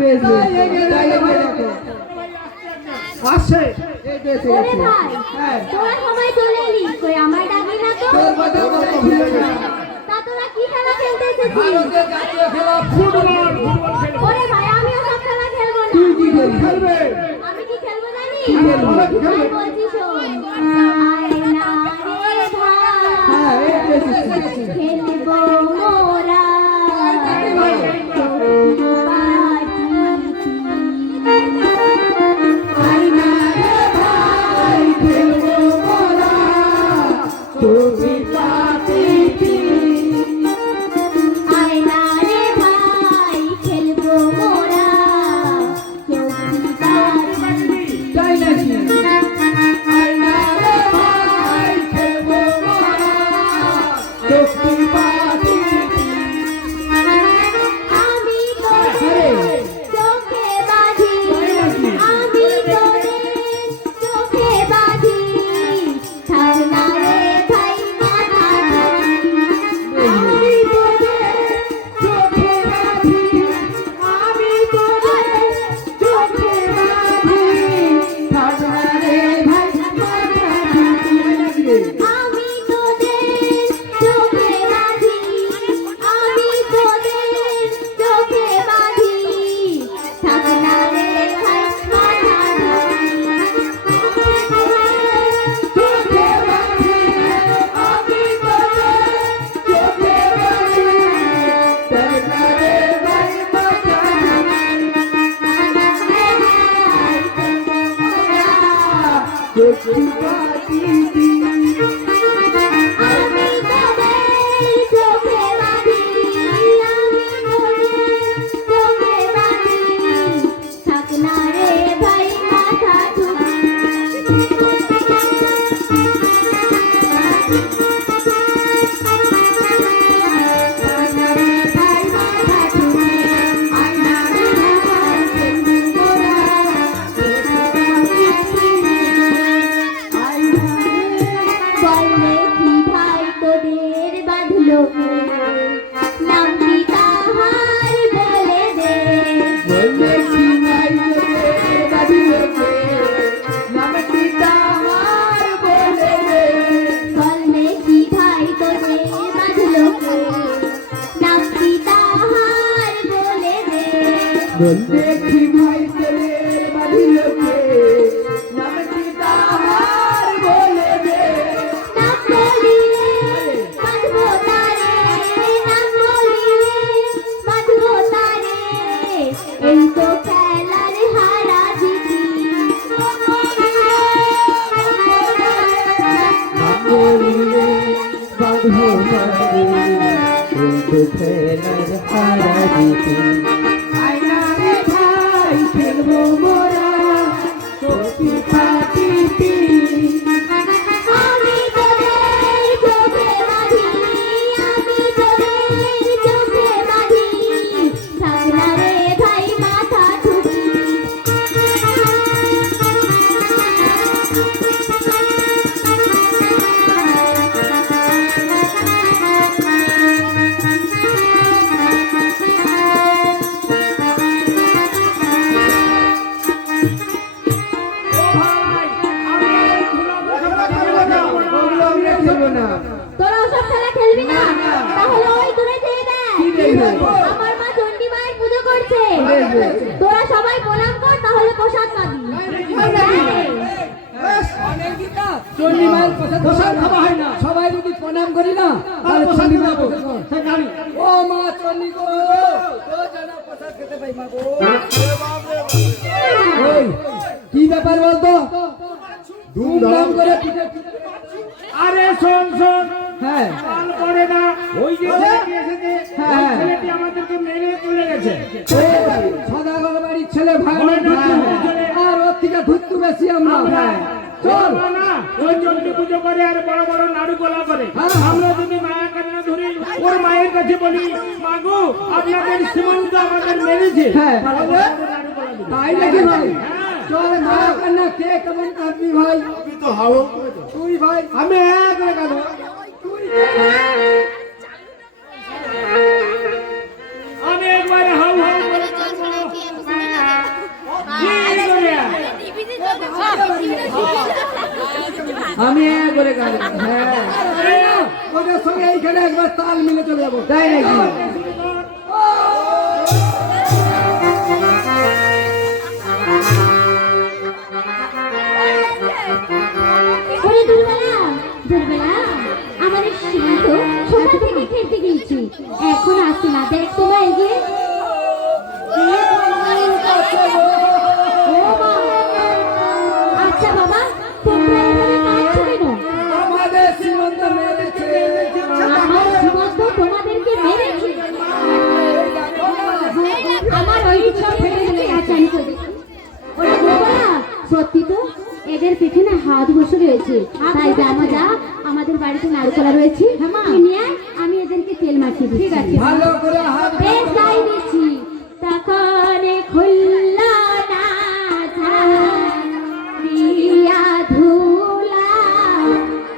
বেশ আসছে এই তো এসে ওরে গেছে। ভাই হ্যাঁ তোরা সবাই চলে এলি কই আমার ডাকি না তো তোর কথা বলতে ভুলে না। তা তোরা কি খেলা খেলতে এসেছিস ভারতের জাতীয় খেলা ফুটবল। ওরে ভাই আমিও সব খেলা খেলবো না তুই কি খেলবে? আমি কি খেলবো জানি কি খেলবি? আমি বলছি শোন আয় না রে ভাই হ্যাঁ এই তো এসে গেছে। খেলবো মোরা আয়না রে ভাই খেলবো মোরা তুমি পাতিতি। আয় না রে ভাই খেলবো মোরা চৌকি বাজি তাই নাকি? আয়না রে ভাই খেলবো মোরা তুমি পাতিতি। আমি তোদের চোখে বাঁধি আমি তোদের চোখে বাঁধি থাক না রে ভাই মাথা আমি তোদের চোখে বাঁধি, আমি তোদের চোখে বাঁধি, থাক না রে ভাই মাথা ঢাকি। আমি তোদের চোখে বাঁধি আমি তোদের চোখে বাঁধি থাক না রে ভাই মাথা চোখে বাঁধি, আমি তোদের চোখে বাঁধি, থাক না রে ভাই মাথা ঢাকি। চোখে বাঁধি। আমি তোদের চোখে বাঁধি আমি তোদের চোখে বাঁধি থাক না রে ভাই মাথা বললে কি ভাই তোদের বাঁধলো নাম কি তাহার বলে দে বলেছি ভাই তোদের বাড়িতে নামটি তাহার বলে দে। বললে কি ভাই তোদের বাঁধলো নাম কি তাহার বলে দে বলেছি ভাই তোদের বাড়িতে নামটি তাহার বলে দে। নাম বলিলে বাঁধবো তারে নাম বলিলে বাঁধবো তারে এই তো খেলার হারা জিতি বলিলে বাঁধো মারে কিন্তু খেলার হারা দিতে। আয়না রে ভাই খেলবো মোরা সত্যি পাতিতি। আমি তোদের চোখে বাঁধি আমি তোদের চোখে বাঁধি থাক না রে ভাই মাথা ঠুকি ওগুলো আমরা খেলবো না। তোরা ওসব খেলা খেলবি না না। তাহলে ওই দূরে যেয়ে দেখ কি দেখবো? আমার মা চণ্ডী মায়ের পুজো করছে বেশ, বেশ। তোরা সবাই প্রণাম কর তাহলে প্রসাদ পাবি চণ্ডী মায়ের প্রসাদ খাওয়া হয় না। সবাই যদি প্রণাম করি না তাহলে চণ্ডী মায়ের প্রসাদ খাবি। ও মা চণ্ডী গো, ও যেন প্রসাদ খেতে পাই মা গো। ওই, কি ব্যাপার বলতো? ধুমধাম করে পিঠে আরে শোন শোন হ্যাঁ কাল পরে না ওই যে ছেলেটি এসেছে হ্যাঁ। ওই ছেলেটি আমাদেরকে মেরে চলে গেছে সদাগর বাড়ির ছেলে ভাই আর ওর থেকে ধুত্তু বেশি আমরা ভাই। চল চল না ওই চণ্ডী পুজো করে আর বড় বড় নাড়ু গোলা করে হ্যাঁ। আমরা যদি মায়ের কাছে ধরি ওর মায়ের কাছে বলি মাগো আপনাদের সীমান্ত আমাদের মেরেছে হ্যাঁ। তাহলে আমাদের নাড়ু গোলা দিবে। তাই নাকি ভাই? হ্যাঁ। চল মারা কান্না কে কেমন কাঁদবি ভাই? তুই ভাই আমি এক করে কাঁদবো। আমি একবারে হাউ হাউ করে কাঁদবো। একেবারে তাল মিলে চলে যাবো। তাই নাকি? ওরে দুর্বেলা, দুর্বেলা, আমাদের সীমান্ত সকাল থেকে খেলতে গিয়েছি, এখন আসছে না। দেখ তোমরা এগিয়ে। ও মা, আচ্ছা বাবা, তোমরা এভাবে কাঁদছো কেন? আমাদের সীমন্ত মেরেছে। আমার সীমান্ত তোমাদেরকে মেরেছে। আমার ওই ইচ্ছা ফেলে গেলে আচারি করে দেখি। ওরে দুর্বেলা, সত্যি তো এদের পেছনে হাত বসে রয়েছে। তাই জামা যা, আমাদের বাড়িতে নারকলা রয়েছে, নিয়ে আয়, আমি এদেরকে তেল মাখিয়ে দিচ্ছি। ঠিক আছে, ভালো করে হাত বেশ গাই দিচ্ছি। তখনে খুলল না ঝাড়িয়া ধুলা,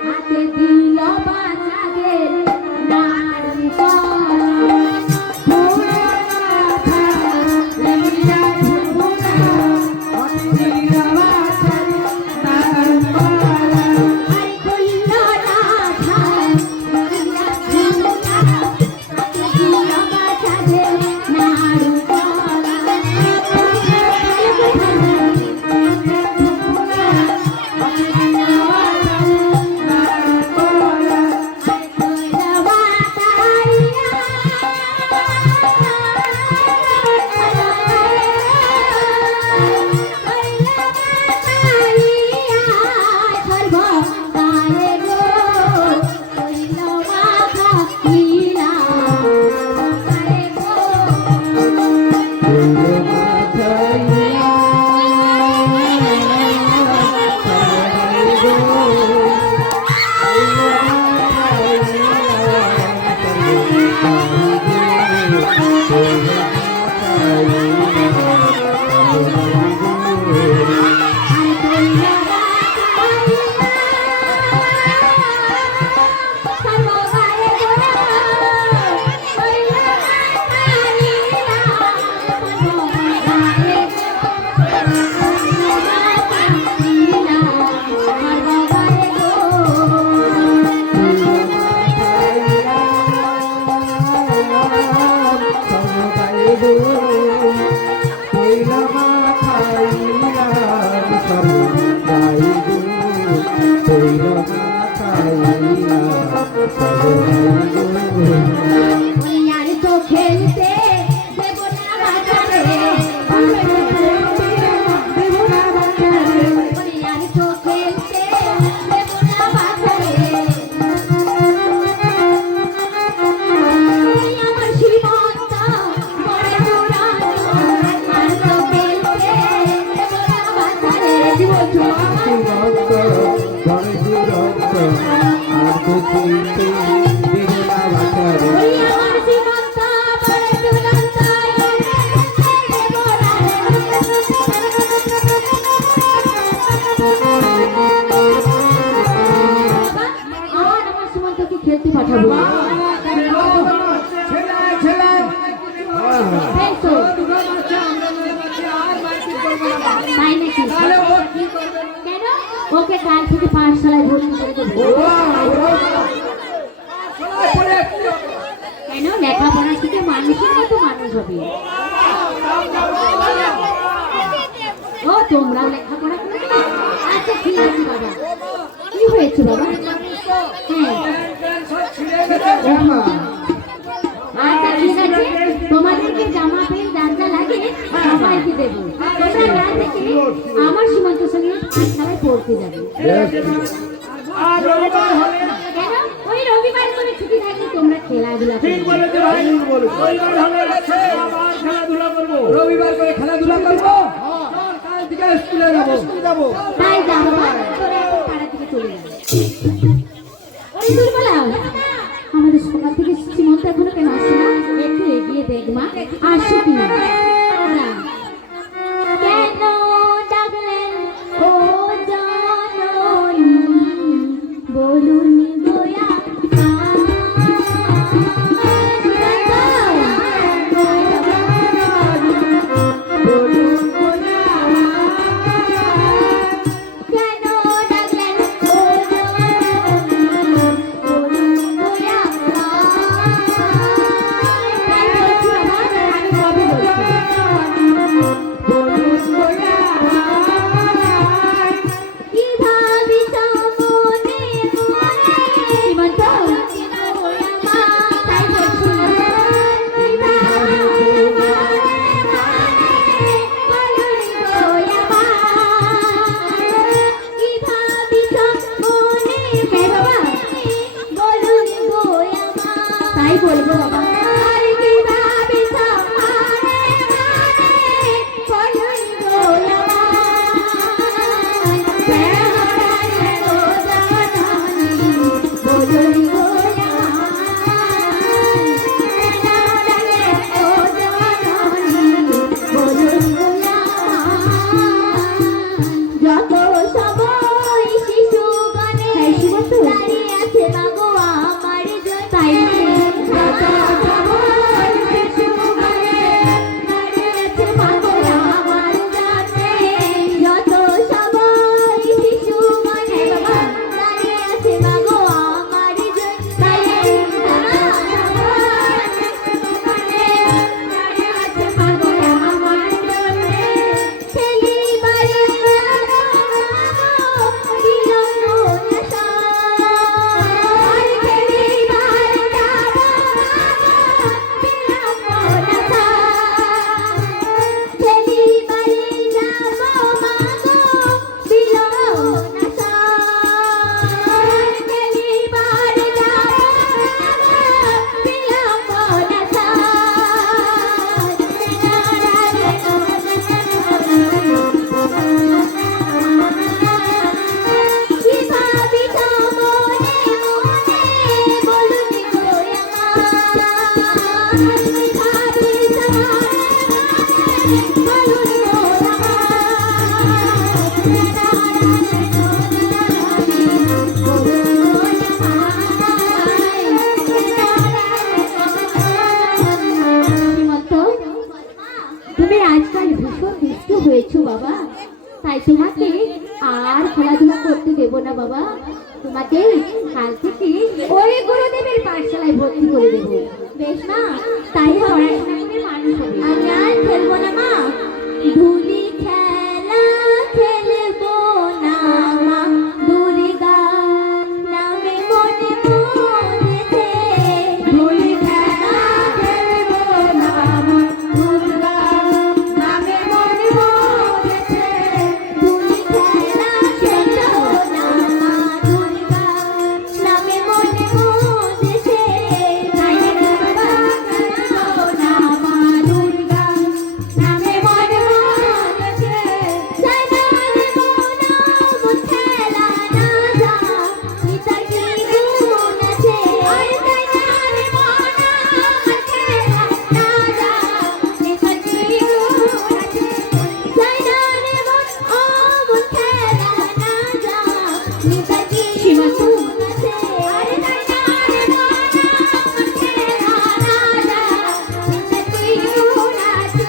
হাতে দিল বাচ্চাদের নারকলা। আর তো খেলতে দেব না বাচ্চারে, আর তো খেলতে দেব না বাচ্চারে। আমার সীমন্ত বড় দুরান্ত, আর তো খেলতে দেব না বাচ্চারে। আমার সীমন্ত বড় দুরান্ত, আমার সীমন্তকে খেলতে পাঠাবো। তাই তো? তাই নাকি? কেন? ওকে কাল থেকে পাঠশালায় ভর্তি করে দেবো। কেন? লেখাপড়া থেকে মানুষের মতো মানুষ হবে। ও, তোমরাও লেখাপড়া করে দেবে? আচ্ছা ঠিক আছে বাবা। কি হয়েছে বাবা? হ্যাঁ, আচ্ছা ঠিক আছে, তোমাদেরকে জামা প্যান্ট যা যা লাগে সবাইকে দেবো। তোমরা কাল থেকে আমার সীমান্ত সঙ্গে পাঠশালায় পড়তে যাবে। আর রবিবার হলে কেন? ওই রবিবার করে ছুটি থাকলে তোমরা খেলাধুলা ঠিক করবে। বলেছে ভাই, রবিবার হলে আবার খেলাধুলা করবো। রবিবার করে খেলাধুলা করবো, কাল থেকে স্কুলে যাবো। তাই যা বাবা, তোরা এখন পাড়া থেকে চলে যাবে। ওরে দুর্বলা, আমাদের সকাল থেকে সীমন্ত এখনো কেন আসছে না? একটু এগিয়ে দেখ মা, আসছে কিনা। কেন ডাকলেন ও জননী, বলুন গোয়া কেন ডাকলেন ও জননী, শ্রীমন্ত, তুমি আজকাল ভীষণ দুষ্ট হয়েছো বাবা, তাই তোমাকে আর খেলাধুলা করতে দেব না বাবা। তোমাকে কাল থেকে ওই গুরুদেবের পাঠশালায় ভর্তি করে দেব। বেশ মা, তাই পড়াশোনা করে মানুষ হবে। আমি আর খেলবো না মা, ধুলি খেলা খেলবো না মা, দুর্গা নামে মনে পড়েছে। ধুলি খেলা খেলবো না মা, দুর্গা নামে মনে পড়েছে। ধুলি খেলা খেলবো না মা, দুর্গা নামে মনে পড়েছে। তাই না বাবা, খেলবো না মা, দুর্গা নামে মনে পড়েছে। তাই না দেবো না মন খেলা না যা, পিতা কি গুণ আছে। আর তাই না দেবো না মন খেলা না যা, পিতা কি গুণ আছে। তাই না দেবো ও মন খেলা না যা, পিতা কি গুণ আছে। আর তাই না দেবো না মন খেলা না যা, পিতা কি গুণ আছে।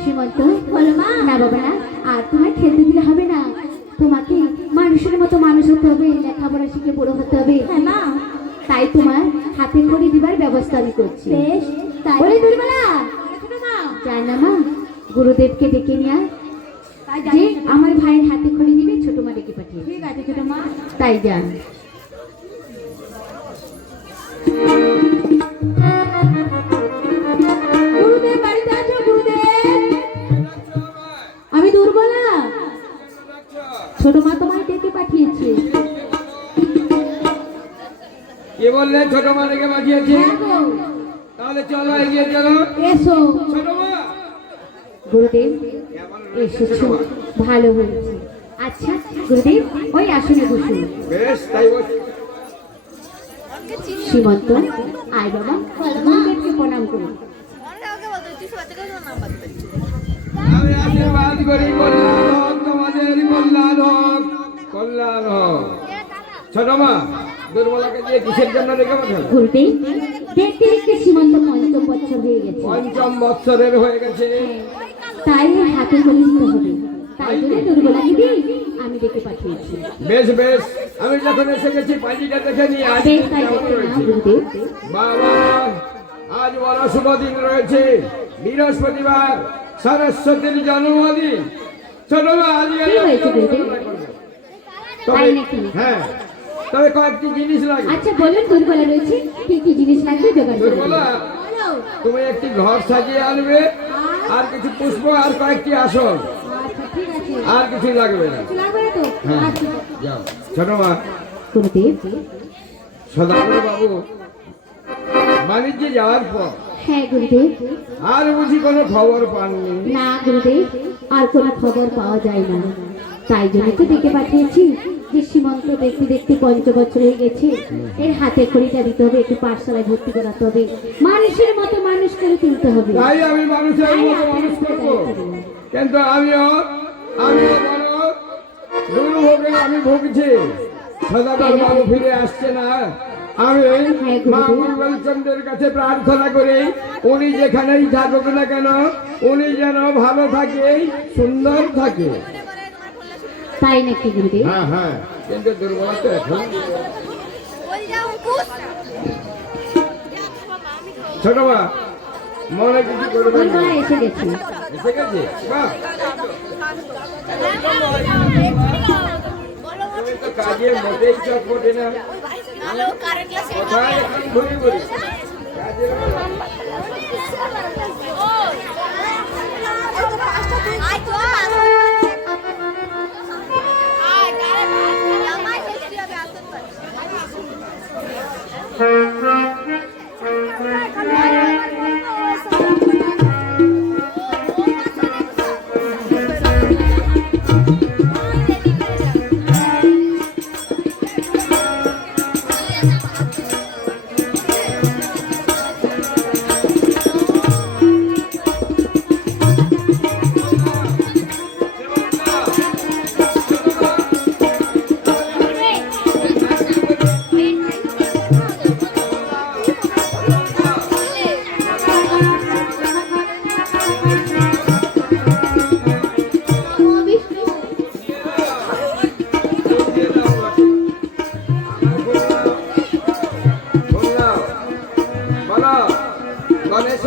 শ্রীমন্ত, না বাবা না, আর তোমায় খেলতে দিলে হবে না। তোমাকে মানুষের মতো মানুষ হতে হবে, লেখাপড়া শিখে বড় হতে হবে। হ্যাঁ মা, তাই তোমার হাতে খড়ি দিবার ব্যবস্থা আমি করছি। বেশ, তাই বলে দুর্বলা যাই না মা, গুরুদেবকে ডেকে নিয়ে আয়, যে আমার ভাইয়ের হাতে খড়ি দিবে ছোট মা ডেকে পাঠিয়ে। ঠিক আছে ছোট মা, তাই যান। গুরুদেব বাড়িতে আছো? গুরুদেব, আমি দুর্বলা, ছোট মা তোমায় ডেকে পাঠিয়েছে। কে বললেন ছোট মা রেখে পাঠিয়েছে? হ্যাঁ গো। তাহলে চলো এগিয়ে চলো। এসো ছোট মা, গুরুদেব, এসেছো, ভালো হয়েছে। আচ্ছা গুরুদেব, ওই আসনে বসুন। বেশ, তাই বস। শ্রীমন্ত, আয় বাবা, গুরুদেবকে প্রণাম করুন। আমি আশীর্বাদ করি কল্যাণ হোক, তোমাদের কল্যাণ হোক, কল্যাণ হোক। ছোট মা, দুর্বলাকে দিয়ে কিসের জন্য রেখে পাঠালো? গুরুদেব, দেখতে দেখতে শ্রীমন্ত পঞ্চম বছর হয়ে গেছে, পঞ্চম বৎসরের হয়ে গেছে। তাই হাতে করে দিতে হবে। তাই বলে দুর্বলাকে দিয়ে আমি ডেকে পাঠিয়েছি। বেশ বেশ, আমি যখন এসে গেছি পাঁজিটা দেখে নিয়ে আজ বেশ, তাই কেমন দেখে নাও রয়েছে। গুরুদেব। বাবা, আজ বড় শুভ দিন রয়েছে, বৃহস্পতিবার, সরস্বতীর জন্মদিন। ছোট মা, আজকে কি হয়েছে গুরুদেব? তাই নাকি? হ্যাঁ, তবে কয়েকটি জিনিস লাগে। আচ্ছা বলুন, দুর্বলা রয়েছে, কি কি জিনিস লাগবে জোগাড় করুন। দুর্বলা, তুমি একটি ঘর সাজিয়ে আনবে, আর কিছু পুষ্প, আর কয়েকটি আসন, আচ্ছা ঠিক আছে, আর কিছু লাগবে না। কিছু লাগবে না তো? হ্যাঁ, আচ্ছা যাও। ছোট মা, গুরুদেব। সদাগর বাবু বাণিজ্যে যাওয়ার পর হ্যাঁ গুরুদেব। আর বুঝি কোনো খবর পাননি? না গুরুদেব, আর কোনো খবর পাওয়া যায় না। তাই জন্য তো ডেকে পাঠিয়েছি যে সীমন্ত দেখতে দেখতে 5 বছর হয়ে গেছে, এর হাতে খড়িটা দিতে হবে, একটু পাঠশালায় ভর্তি করাতে হবে, মানুষের মতো মানুষ করে তুলতে হবে। তাই আমি মানুষের তাই মতো আপনার মানুষ হাতে করবো, দায়িত্ব দিলাম। কিন্তু আমিও বড় দুর্ভোগে আমি ভুগছি। সদাগর বাবু ফিরে আসছে না। আমি মা মঙ্গলচন্দ্রের কাছে প্রার্থনা করি, উনি যেখানেই থাকুক না কেন, উনি যেন ভালো থাকে, সুন্দর থাকে। তাই নাকি গুরুদেব? হ্যাঁ হ্যাঁ, কিন্তু দুর্বল তো এখন। ছোট মা, মনে কিছু করবে ওই না। মা এসে গেছে। এসে গেছে? বাহ, তুমি তো কাজে মোটেই চটপটে না। কোথায় এখন ঘুরি ঘুরি? কাজের গণেশ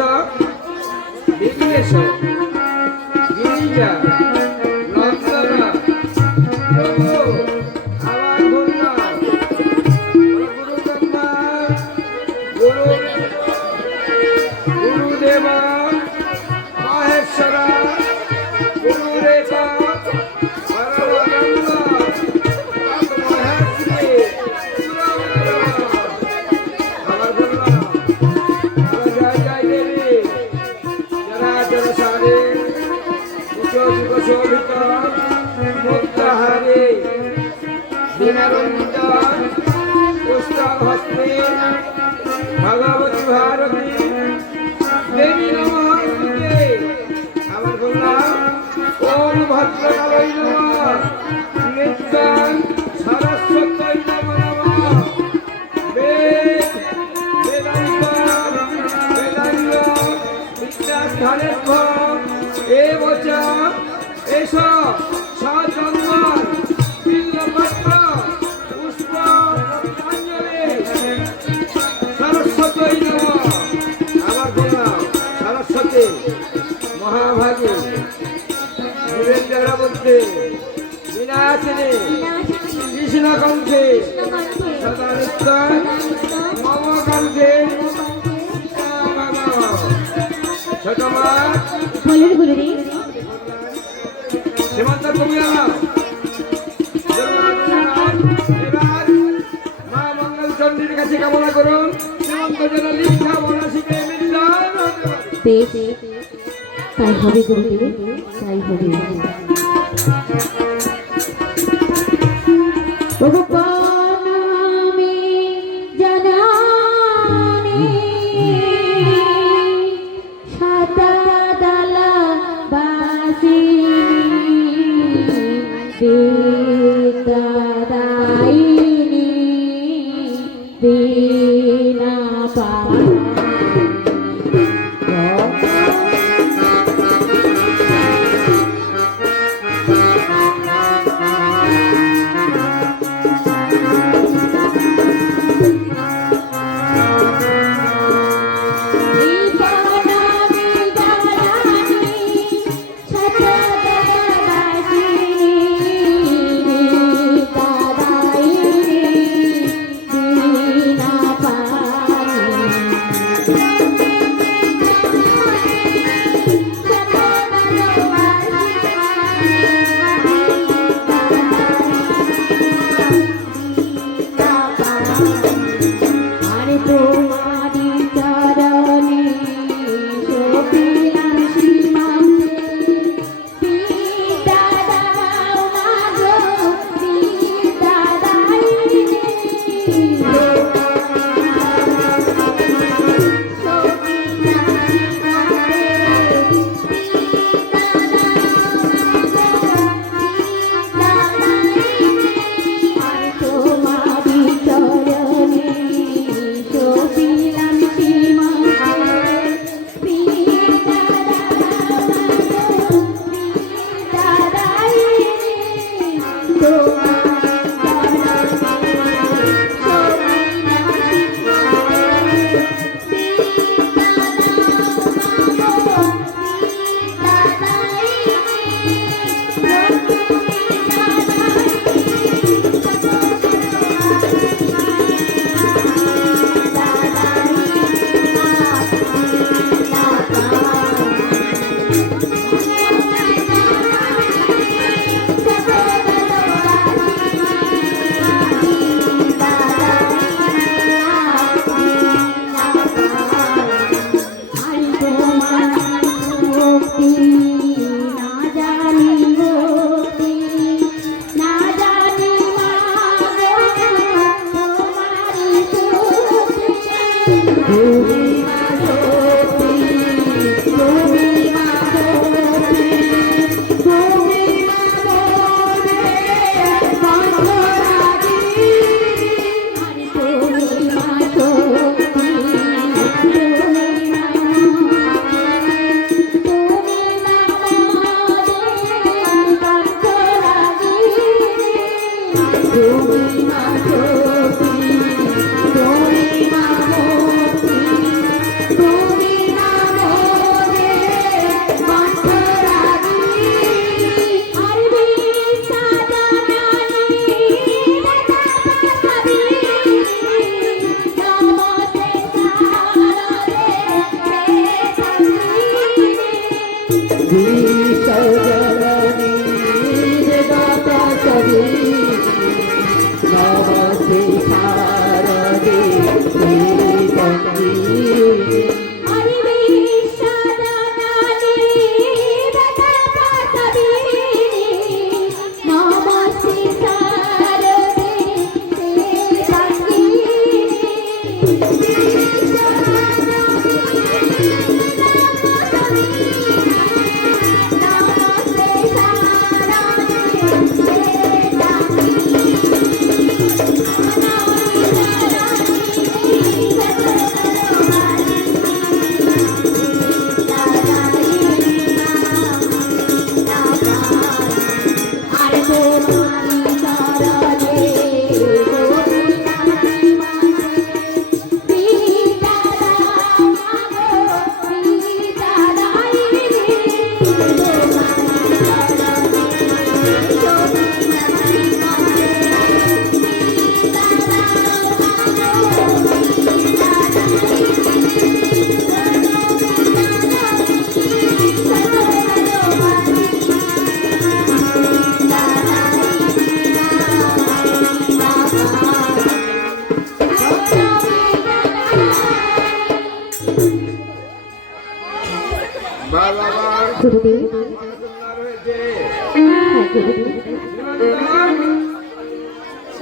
বিঘ্নেশ গিরিজা নন্দনা প্রভু আমার গুরুনা গুরুব্রহ্মা গুরুদেবা মহেশ্বরা গুরুরেখা পরমানন্দ মহেশ্বরী আমার গুরুনা জয় জয় দেবী জনার্দন সারে শোভিত মুক্তাহারে দীনরঞ্জন পুস্তক হস্তে ভগবতী ভারতী দেবী নমস্তে। আমার বললাম ওম ভদ্রকালই নমঃ নিত্যাং সরস্বত্যই নমঃ নমঃ বেদ বেদান্ত বেদাঙ্গ বিদ্যাস্থানেভ্য এবচ এসব সচন্দন বিল্লপত্র পুষ্প পুষ্পাঞ্জলি সরস্বতী নমঃ। আমার বললাম সরস্বতী মহাভাগী বীরেন্দ্র বলতে বিনাশিনী কৃষ্ণকণ্ঠে সদা নিত্য মম কণ্ঠে। ছোট মা বলুন গুরুদেব। সীমন্ত তুমি আমার এবার মা মঙ্গলচন্দ্রের কাছে কামনা করুন, সীমন্ত যেন লিখা বলা শিখে বিদ্যান হতে পারে। বেশ, তাই হবে গুরুদেব, তাই হবে। ভগবান জানানে সাদা দালা বাসি বেদাদাইনি বিনা পা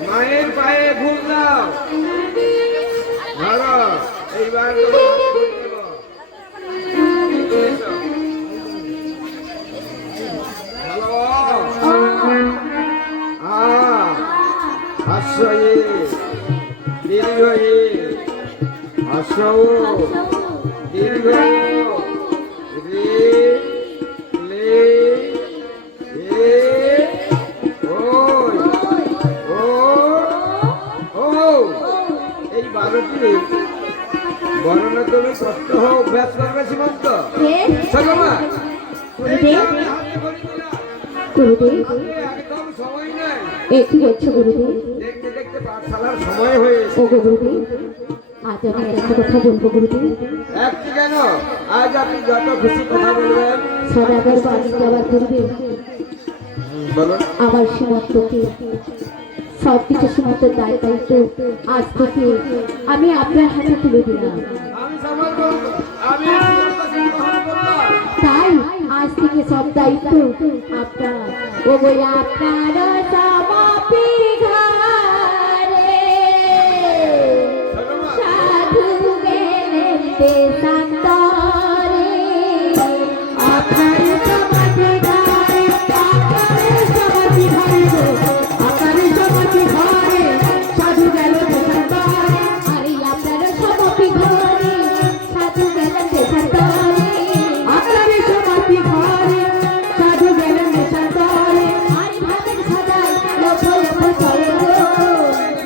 মায়ের পায়ে ফুল দাও ধরো এইবার হাস্যয়ে দীর্ঘয়ে হাস্য দীর্ঘ রে লে এ ওই ও ও এই 12টি বর্ণনা তুমি কষ্ট হও অভ্যাস করবে সীমন্ত সগমা একদম সময় নাই কি করছো গুরুদেব? দেখতে দেখতে পাঠশালার সময় হয়েছে। ও গুরুদেব, আজ আমি একটা কথা বলবো গুরুদেব। একটি কেন, আজ আপনি যত খুশি কথা বলবেন। সদাগর বাড়ি যাওয়ার গুরুদেব বলুন। আমার সীমন্তকে সবকিছু সীমন্তের দায়িত্ব আজ থেকে আমি আপনার হাতে তুলে দিলাম। আমি সবার বলবো, আমি তাই আজ থেকে সব দায়িত্ব আপনার। ও বই আপনার সমাপি ঘরে সাধু গেলেন দেশান্তরে। আপনার সমাপি ঘরে, আপনার সমাপি ঘরে গো, আপনার সমাপি ঘরে সাধু গেলেন দেশান্তরে। আরে আপনার সমাপি ঘরে সাধু গেলেন দেশান্তরে। আপনার সমাপি ঘরে সাধু গেলেন দেশান্তরে। আরে ভাবেন সদাই লোভ অপচয় গো,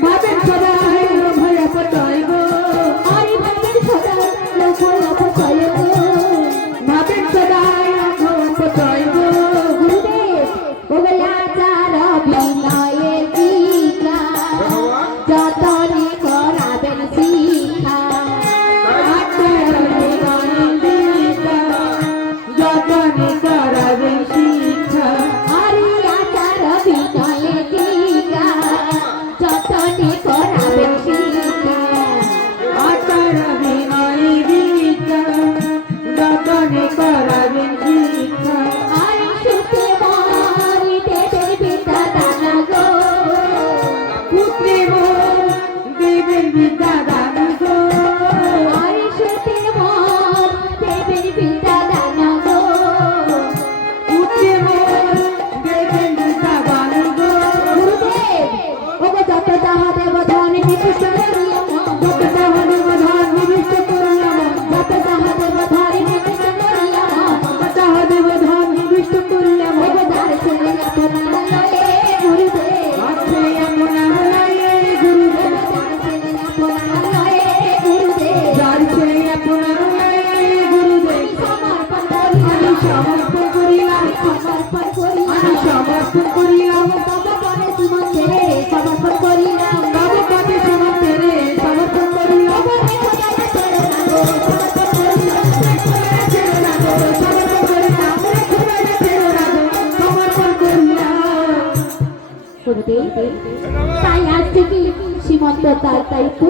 ভাবেন সদাই লোভ অপচয় গো। আরে ভাবেন সদাই লোভ অপচয় গো, ভাবেন সদাই লোভ অপচয় গো। গুরুদেব ওগলা চার বিনয়ে দীক্ষা যতনে করাবেন শিক্ষা। যতনে করাবেন শিক্ষা। আরে আচার বিনয়ে দীক্ষা যতনে করাবেন শিক্ষা। আচার বিনয়ে দীক্ষা যতনে করাবেন শিক্ষা। আরে সুখে বাড়ি দেবেন বিদ্যা দানা গো, পুত্রে মোর দেবেন বিদ্যা দানা গো। আরে গুরুদেব। তাই আজ থেকে সীমন্ত তার দায়িত্ব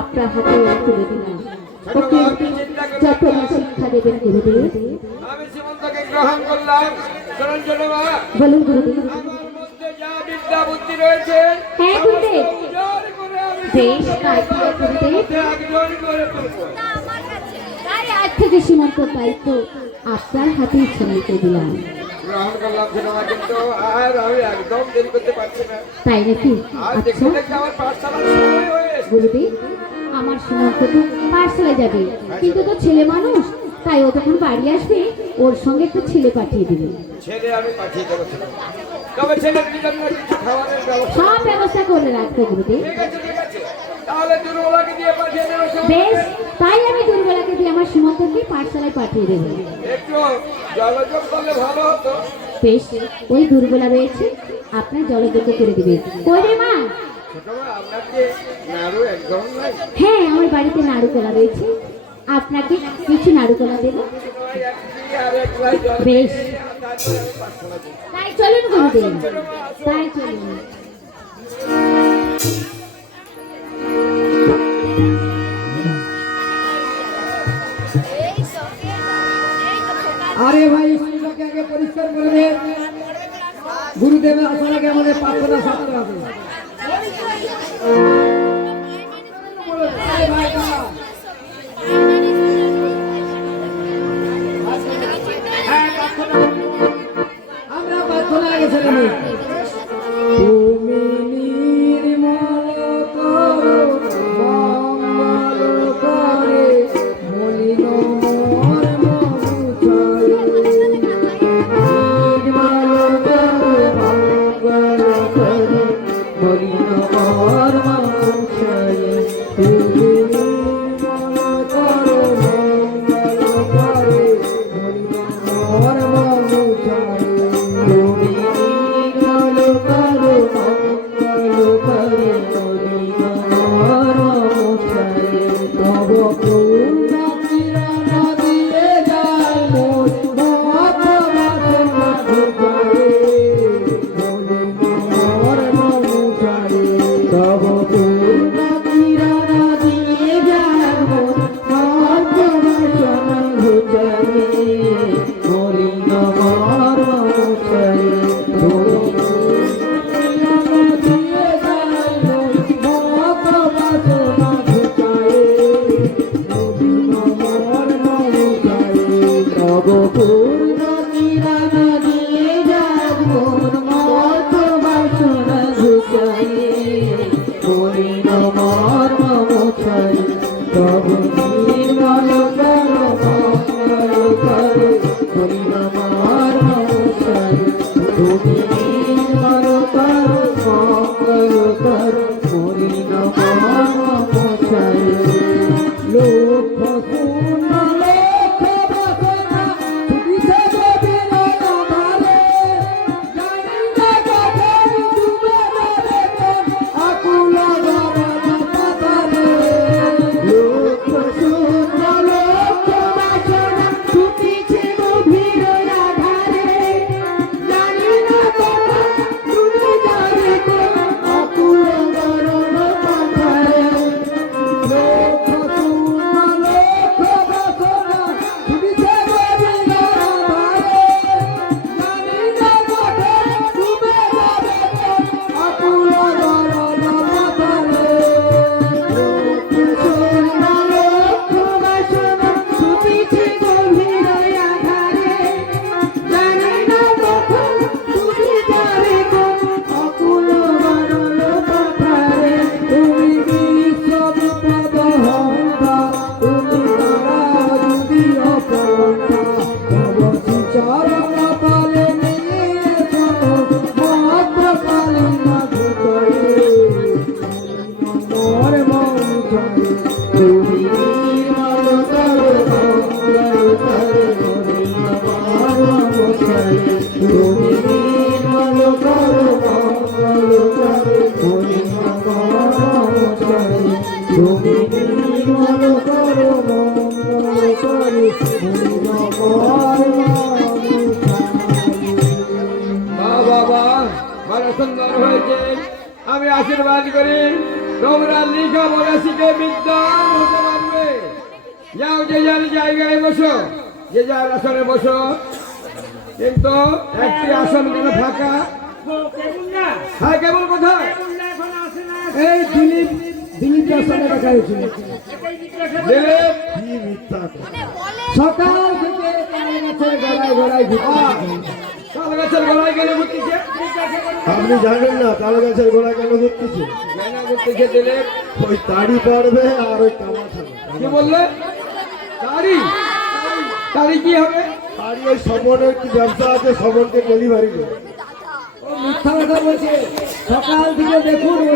আপনার হাতে তুলে দিলাম। ওকে যত শিক্ষা দেবেন গুরুদেব। আমি সীমন্তকে গ্রহণ করলাম। চলুন চলো মা, বলুন গুরুদেব। আমার মধ্যে যা বিদ্যা বুদ্ধি রয়েছে হ্যাঁ গুরুদেব, জোর করে আমি বেশ তাই হবে গুরুদেব। একজন করে তুলবো। তাই আজ থেকে সীমন্ত দায়িত্ব আপনার হাতেই ছেড়ে দিলাম। গ্রহণ করলাম সিনেমা, কিন্তু আর আমি একদম দেরি করতে পারছি না। তাই নাকি? আর আচ্ছা দেখতে দেখতে আমার পাঠশালার সময় হয়ে এসেছে। গুরুদেব, আমার সীমন্ত তো পাঠশালায় যাবে, কিন্তু তো ছেলে মানুষ, তাই ও যখন বাড়ি আসবে ওর সঙ্গে একটা ছেলে পাঠিয়ে দেবে। ছেলে আমি পাঠিয়ে দেবো ছেলে। তবে ছেলের জন্য কিছু খাবারের ব্যবস্থা। সব ব্যবস্থা করে রাখবো গুরুদেব। ঠিক আছে ঠিক আছে, তাহলে দুর্বলাকে দিয়ে পাঠিয়ে দেবো। বেশ, তাই আমি দুর্বলাকে দিয়ে আমার সীমন্তকে পাঠশালায় পাঠিয়ে দেবো। একটু জলযোগ করলে ভালো হতো। বেশ, ওই দুর্বলা রয়েছে, আপনার জলযোগ্য করে দিবে। কই রে মা? ছোট মা, আপনার যে নাড়ু একদম নাই। হ্যাঁ, আমার বাড়িতে নাড়ুকলা রয়েছে, আপনাকে কিছু নাড়ুকলা দেবো। আর এক গ্লাস জল বেশ, দিয়ে তারপরে আমি পাঠশালা যাই। তাই চলুন গুরুদেব, তাই চলুন। আরে ভাই, স্কুলটাকে আগে পরিষ্কার করে দে। গুরুদেবের আসার আগে আমাদের প্রার্থনা সারতে হবে। আরে ভাই, দাঁড়া। আমরা প্রার্থনা আগে ছেড়ে নিই। তুমি নির্মল করো, মঙ্গল করে, মলিন মোর মধুচরে। নির্মল করো, মঙ্গল করে, মলিন মোর মধুচরে। তুমি নির্মল করো, মঙ্গল করে, মলিন মোর মধুচরে। তুমি নির্মল করো, মঙ্গল করে, মলিন মোর মধুচরে। তব পূর্ণ কিরণ দিয়ে যায় মোর মত বাসনা ঘুচারে, মলিন মোর মধুচরে। তব পূর্ণ কিরণ দিয়ে যায় মোর মত বাসনা ঘুচারে, মলিন মোর মধুচরে। তুমি কিরণ দিয়ে যায় মোর মত বাসনা ঘুচারে, মলিন মোর মধুচরে। তব পূর্ণ কিরণ দিয়ে যায় মোর মত বাসনা ঘুচারে, মলিন মোর মধুচরে। তব নির্মল করো, মঙ্গল করো, মলিন মোর মধুচরে। তুমি নির্মল করো, মঙ্গল করো, মলিন মোর মধুচরে। লক্ষ শূন্য লক্ষ বাসনা ছুটিছে গভীর অনাধারে, জানি না কখন ডুবে যাবে কোন আকুল গরল পাতারে। লক্ষ শূন্য লক্ষ বাসনা ছুটিছে গভীর অনাধারে, জানি না কখন ডুবে যাবে কোন আকুল গরল পাতারে। লক্ষ শূন্য লক্ষ বাসনা ছুটিছে গভীর অনাধারে, জানি না কখন ডুবে যাবে কোন আকুল গরল পাতারে। লক্ষ শূন্য লক্ষ বাসনা ছুটিছে গভীর অনাধারে, জানি না কখন ডুবে যাবে কোন আকুল গরল পাতারে। তুমি বিশ্ববিপদ হন্তা, তুমি তারা যদি অপন্থা, তব চরণ তলে নিয়েছ মাত্র কালিনা ধুতরে, মোর মধুচরে। তুমি নির্মল করো, মঙ্গল করো, মলিন মোর মধুচরে। তুমি নির্মল করো, মঙ্গল করো, মলিন মোর মধুচরে। তুমি নির্মল করো, মঙ্গল করো, মলিন মোর মধুচরে। বাহ বাহ বাহ, ভালো সুন্দর হয়েছে। আশীর্বাদ করি তোমরা লিখা বলে শিখে বিদ্যান হতে পারবে। যাও যে যার জায়গায় বসো, যে যার আসনে বসো, কিন্তু একটি আসন কেন ফাঁকা? হ্যাঁ, কেবল কোথায়? এই দিলীপ আসনে রাখা হয়েছিল। দিলীপ, সকাল থেকে তাল গাছের গলায় তাল গাছের গলায় কেন ঘুরতেছে? আপনি জানেন না তাল গাছের গোড়া কেন ঘুরতেছে? কেন ঘুরতেছে দিলীপ? ওই তাড়ি পড়বে আর ওই কামা খাবে। কি বললে? তাড়ি? তাড়ি কি হবে? তাড়ি ওই সবনের কি ব্যবসা আছে, সবনকে ডেলিভারি দেবে। ও মিথ্যা কথা বলছে। সকাল থেকে দেখুন ও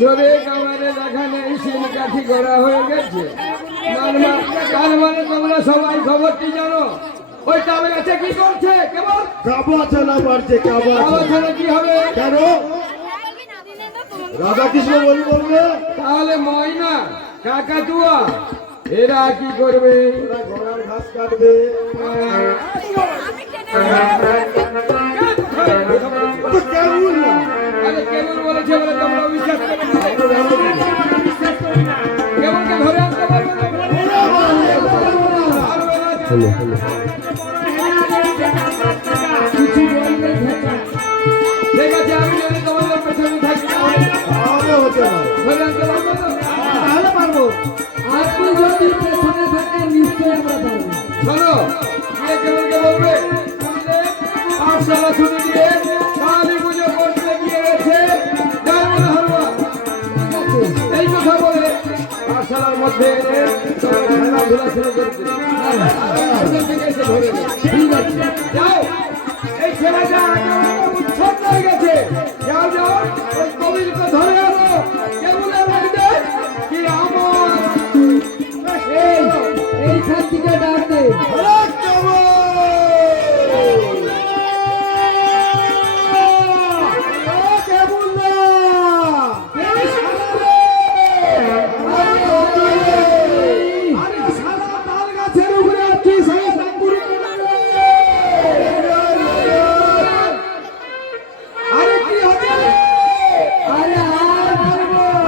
জোরে কামারে দেখা নেই, সিল কাঠি করা হয়ে গেছে। তার মানে তোমরা সবাই খবরটি জানো। ওই তাল গাছে কি করছে? কেবল কাবা ছানা পারছে, কাবা ছানা। আলোচনা কি হবে? কেন রাধাকৃষ্ণ বলবে? তাহলে ময়না, কাকাতুয়া এরা কি করবে? ওরা ঘোড়ার ঘাস কাটবে। তো কেমন না? আরে কেবল বলেছে বলে তোমরা বিশ্বাস করবে না? কেবলকে ধরে আনতে পারবে না? কিছু বললে ঘেঁচা। ঠিক আছে, আমি যদি তোমাদের পেছনে থাকি তাহলে হতে না। ধরে আনতে পারবো না? তাহলে পারবো। আপনি যদি পেছনে থাকেন নিশ্চয়ই আমরা পারবো। শোনো, গিয়ে কেবলকে বলবে পাঠশালা ছুটি দিয়ে কালী পুজো করতে গিয়েছে ডায়মন্ড হারবার। এই কথা বলে পাঠশালার মধ্যে এনে তোমরা খেলাধুলা শুরু করতে। ওখান থেকে এসে ধরে নেবে। ঠিক আছে, যাও। এই ছেলেটা একেবারে উচ্ছন্ন হয়ে গেছে। যাও যাও, ওই কবিরকে ধরে আনো। কেবলের বাড়িতে কি আমার এইখান থেকে ডাক দে।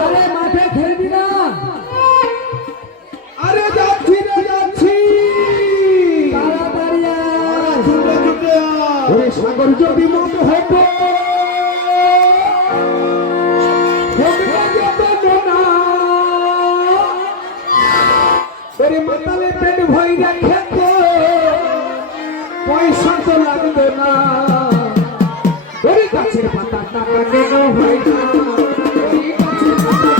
আরে মাঠে খেলবি না? আরে যাচ্ছি রে, যাচ্ছি। তাড়াতাড়ি আয়। ছুটে ছুটে আয়। ওরে সাগর যদি মত হতো ওরে মাতালে পেট ভইরা খেত, পয়সা তো লাগতো না। ওরে গাছের পাতা টাকা কেন হয় না? ওরে গাছের পাতা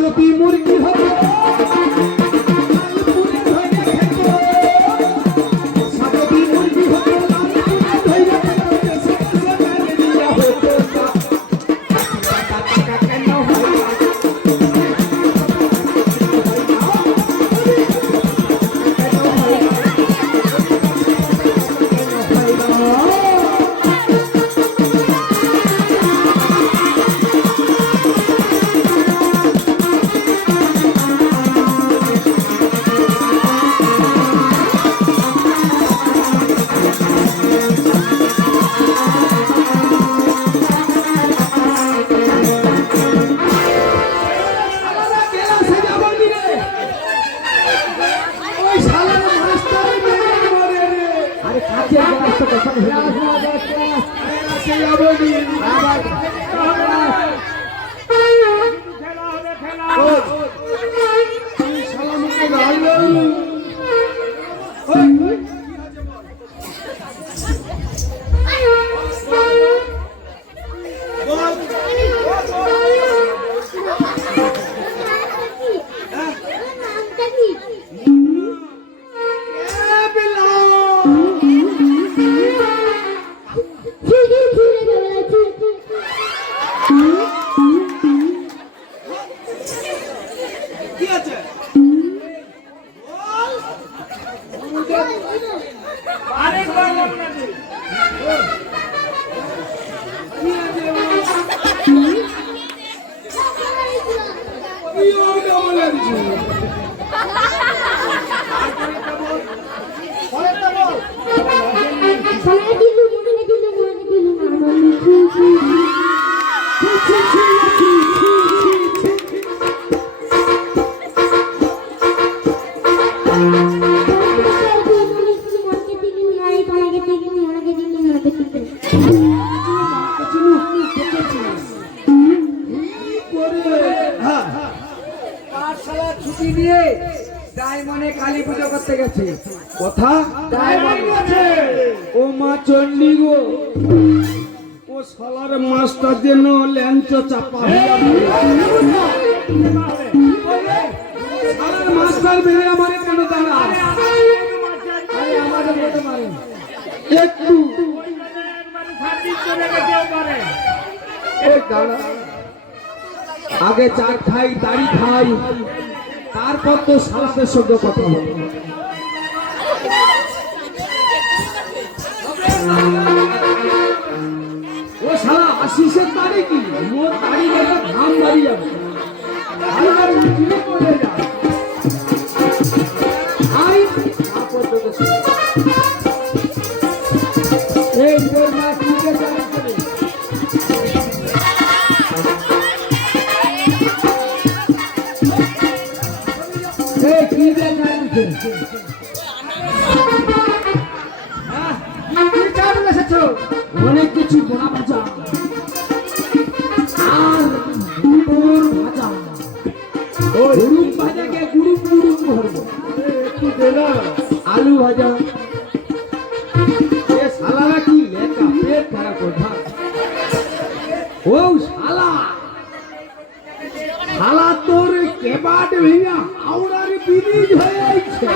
যদি মুরগি হতো যদি মুরগি হতো কেন হয়? ডায়মন্ডে কালী পুজো করতে গেছে। কথা ডায়মন্ড আছে। ও মা চণ্ডী গো, ও শালার মাস্টার যেন ল্যাঞ্চ চাপা শালার মাস্টার বেড়ে আমার কেন দাঁড়া আরে আমাদের বলতে পারেন। একটু এই দাঁড়া, আগে চার খাই দাড়ি খাই, তারপর তো শালাদের সঙ্গে কথা হবে। ও শালা আশিসের তারিখ কি, মোর দাড়ি গেলে ঘাম দাঁড়িয়ে যাবে। আর উঠিয়ে পড়ে যা। আই আপদ এই তোর মা কিকে চালু করে? এই কি রে চালু করে? কি চালু এসেছো? অনেক কিছু বড়া ভাজা আর গুড় ভাজা, গুড়ুম ভাজাকে গুড়ুম গুড়ুম ভরবো, একটু দে না। আলু ভাজা। এ শালারা কি লেখা পেট খারাপ কথা। ও শালা, শালা তোর কেবাট ভেঙা আউরার ব্রিজ হয়ে যাচ্ছে।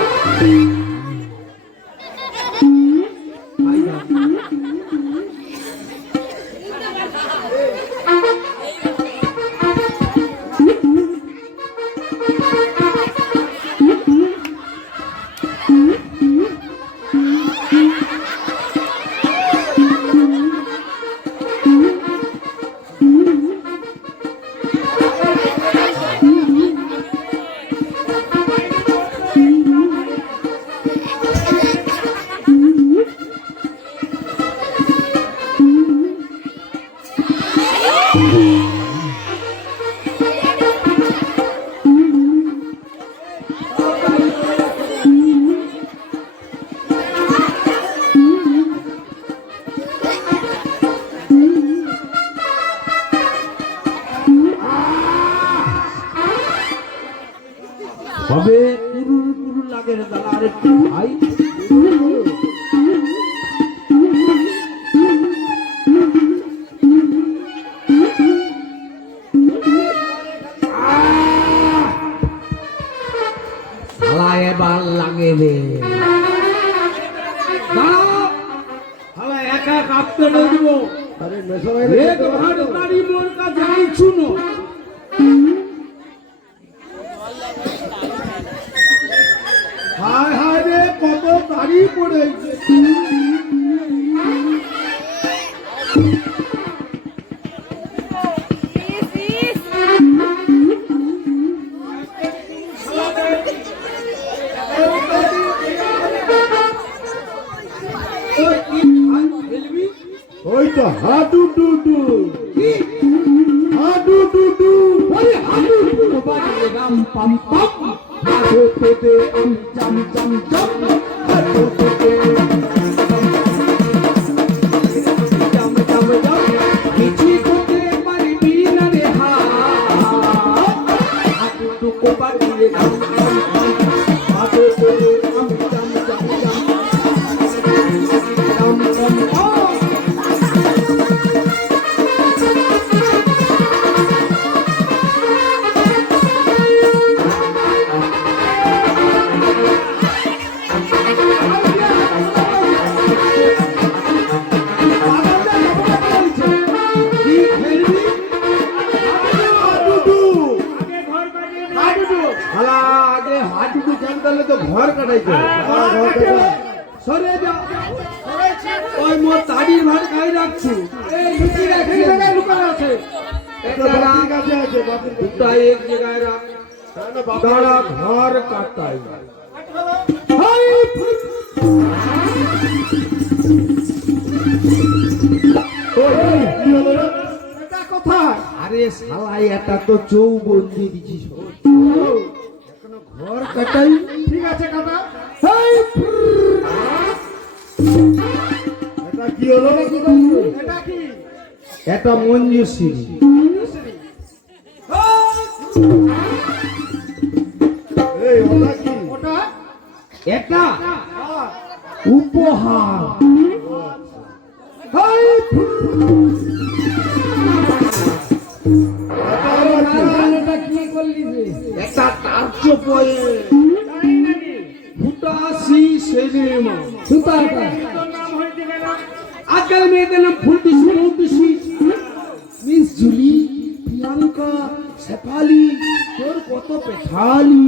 হবে কুরুর কুরুর লাগে রে দাদা, আরে ভাই শালা এবার লাগে রে। দাঁড়াও, শালা একা কাঁপতে দেবো। আরে মেশাই এক ভাট বাড়ি মোর কাছে শুনো। হায় হায় রে, কত দাড়ি পড়েছে। ওই কি ভাই খেলবি? ওই তো হাডু ডুডু, কি হাডু ডুডু। ওই হাডু ডুডু বাজে গাম পাম পাম, হাডু ডুডু আম চাম চাম চাম, হাডু ডুডু চাম চাম চাম, কিছু করতে পারবি না রে হা, হাডু ডুডু বাজে গাম পাম পাম, হাডু ডুডু আম চাম চাম চাম, চাম চাম চাম। ঘর কাটাইছে সরে যা, ওই মোর তাড়ির ভাত খাই রাখছি। এই লুচি রাখি জায়গায় লুকানো আছে। বাপির কাছে আছে, বাপির কাছে। দুটা এক জায়গায় রাখ, দাঁড়া ঘর কাটাই। ওই, কি হলো রে? এটা কোথায়? আরে শালাই এটা তো চৌবন্দি দিছিস, এখনো ঘর কাটাই। ঠিক আছে কাকা। এটা কি হলো? এটা কি? এটা মঞ্জুশ্রী। এই ওটা কি? ওটা এটা উপহার। হাই, এটা কি করলি রে? একটা কার্য পয়ে ফুটাসি সিনেমা। সুতারটা আজকাল মেয়েদের নাম ফুলটুসি, ফুলটুসি, মিস জুলি, প্রিয়াঙ্কা, শেফালি, তোর কত পেঠালি।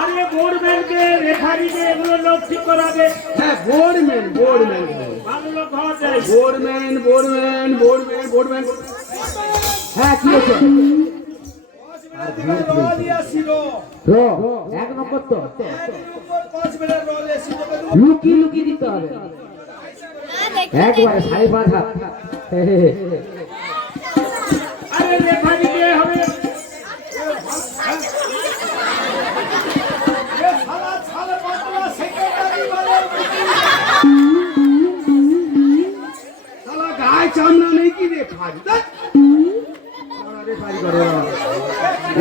আরে বোর্ডম্যানকে রেফারিকে এগুলো লোক ঠিক করাবে। হ্যাঁ, বোর্ডম্যান, বোর্ডম্যান, ভালো লোক হওয়া যায়। বোর্ডম্যান, বোর্ডম্যান, বোর্ডম্যান, বোর্ডম্যান। হ্যাঁ, কি হয়েছে? র, এক নম্বর তো লুকি লুকি দিতে হবে একবারে 5.5 হাত। আরে রেফারিকে হবে। শালা গায়ে চামড়া নেই কি রে ফাড়ি করে।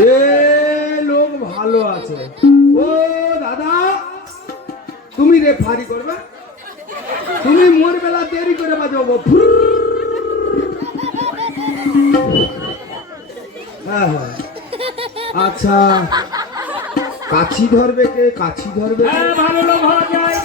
এ লোক ভালো আছে। ও দাদা, তুমি রেফারি করবে? তুমি মোর বেলা দেরি করে বাজাবো। হ্যাঁ হ্যাঁ, আচ্ছা, কাছি ধরবে কে? কাছি ধরবে কে? হ্যাঁ, ভালো লোক হওয়া যায়।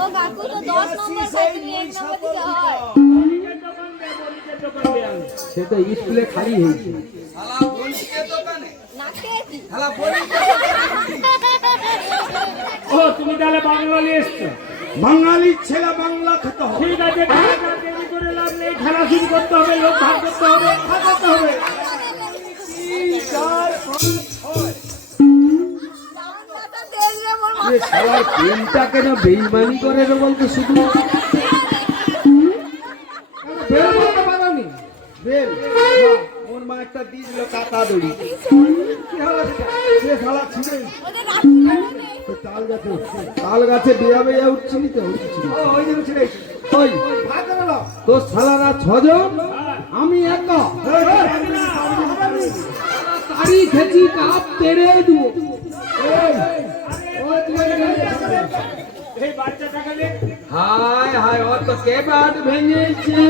ও কাকু তো 10 নম্বর খাইনি 1 নম্বর দিতে হয়। সে তো স্কুলে খালি হয়েছে। নাকে কি? ও তুমি তাহলে বাংলালি এসছো। বাঙালির ছেলে বাংলা খেতে হবে। ঠিক আছে, দেরি করে লাভ নেই। খেলা শুরু করতে হবে, লোক ভাগ করতে হবে, ভাগ করতে হবে। সাউন্ডটা দেখলে মোর এ শালার পেনটা কেন বেইমানি করে রে বলতো শুধু? বেল বলতে পারোনি? বেল, ওর মা একটা দিয়ে দিল কাটা দড়ি। কি হলো সেটা? সে শালা ছিঁড়ে ওদের রাস্তা নেই। তাল গাছে বেয়া বেয়া উঠছিলি তো? ওই জন্য ছিঁড়ে। ওই ভাগ করে নাও। তোর শালারা 6 জন, আমি একা। তাড়ি খেছি কাপ তেড়ে দেবো। এই বাচ্চাটাকে দেখ। হায় হায়, ও তো কেবাট ভেঙেছে।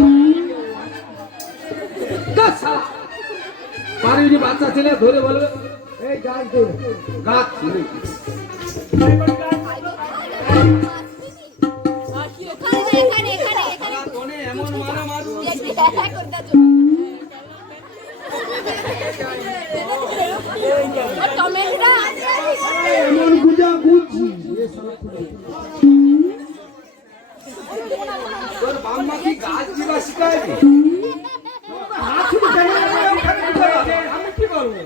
পারি যে বাচ্চা ছেলে ধরে বলবে এই গাছ দে, গাছ ছিঁড়ে। এখানে এমন মারা মারবো। টমেটোটা এমন গুজা গুজি। তোর বাম্মা কি গাছ দিবা শিখায়নি? আমি কি বলবো?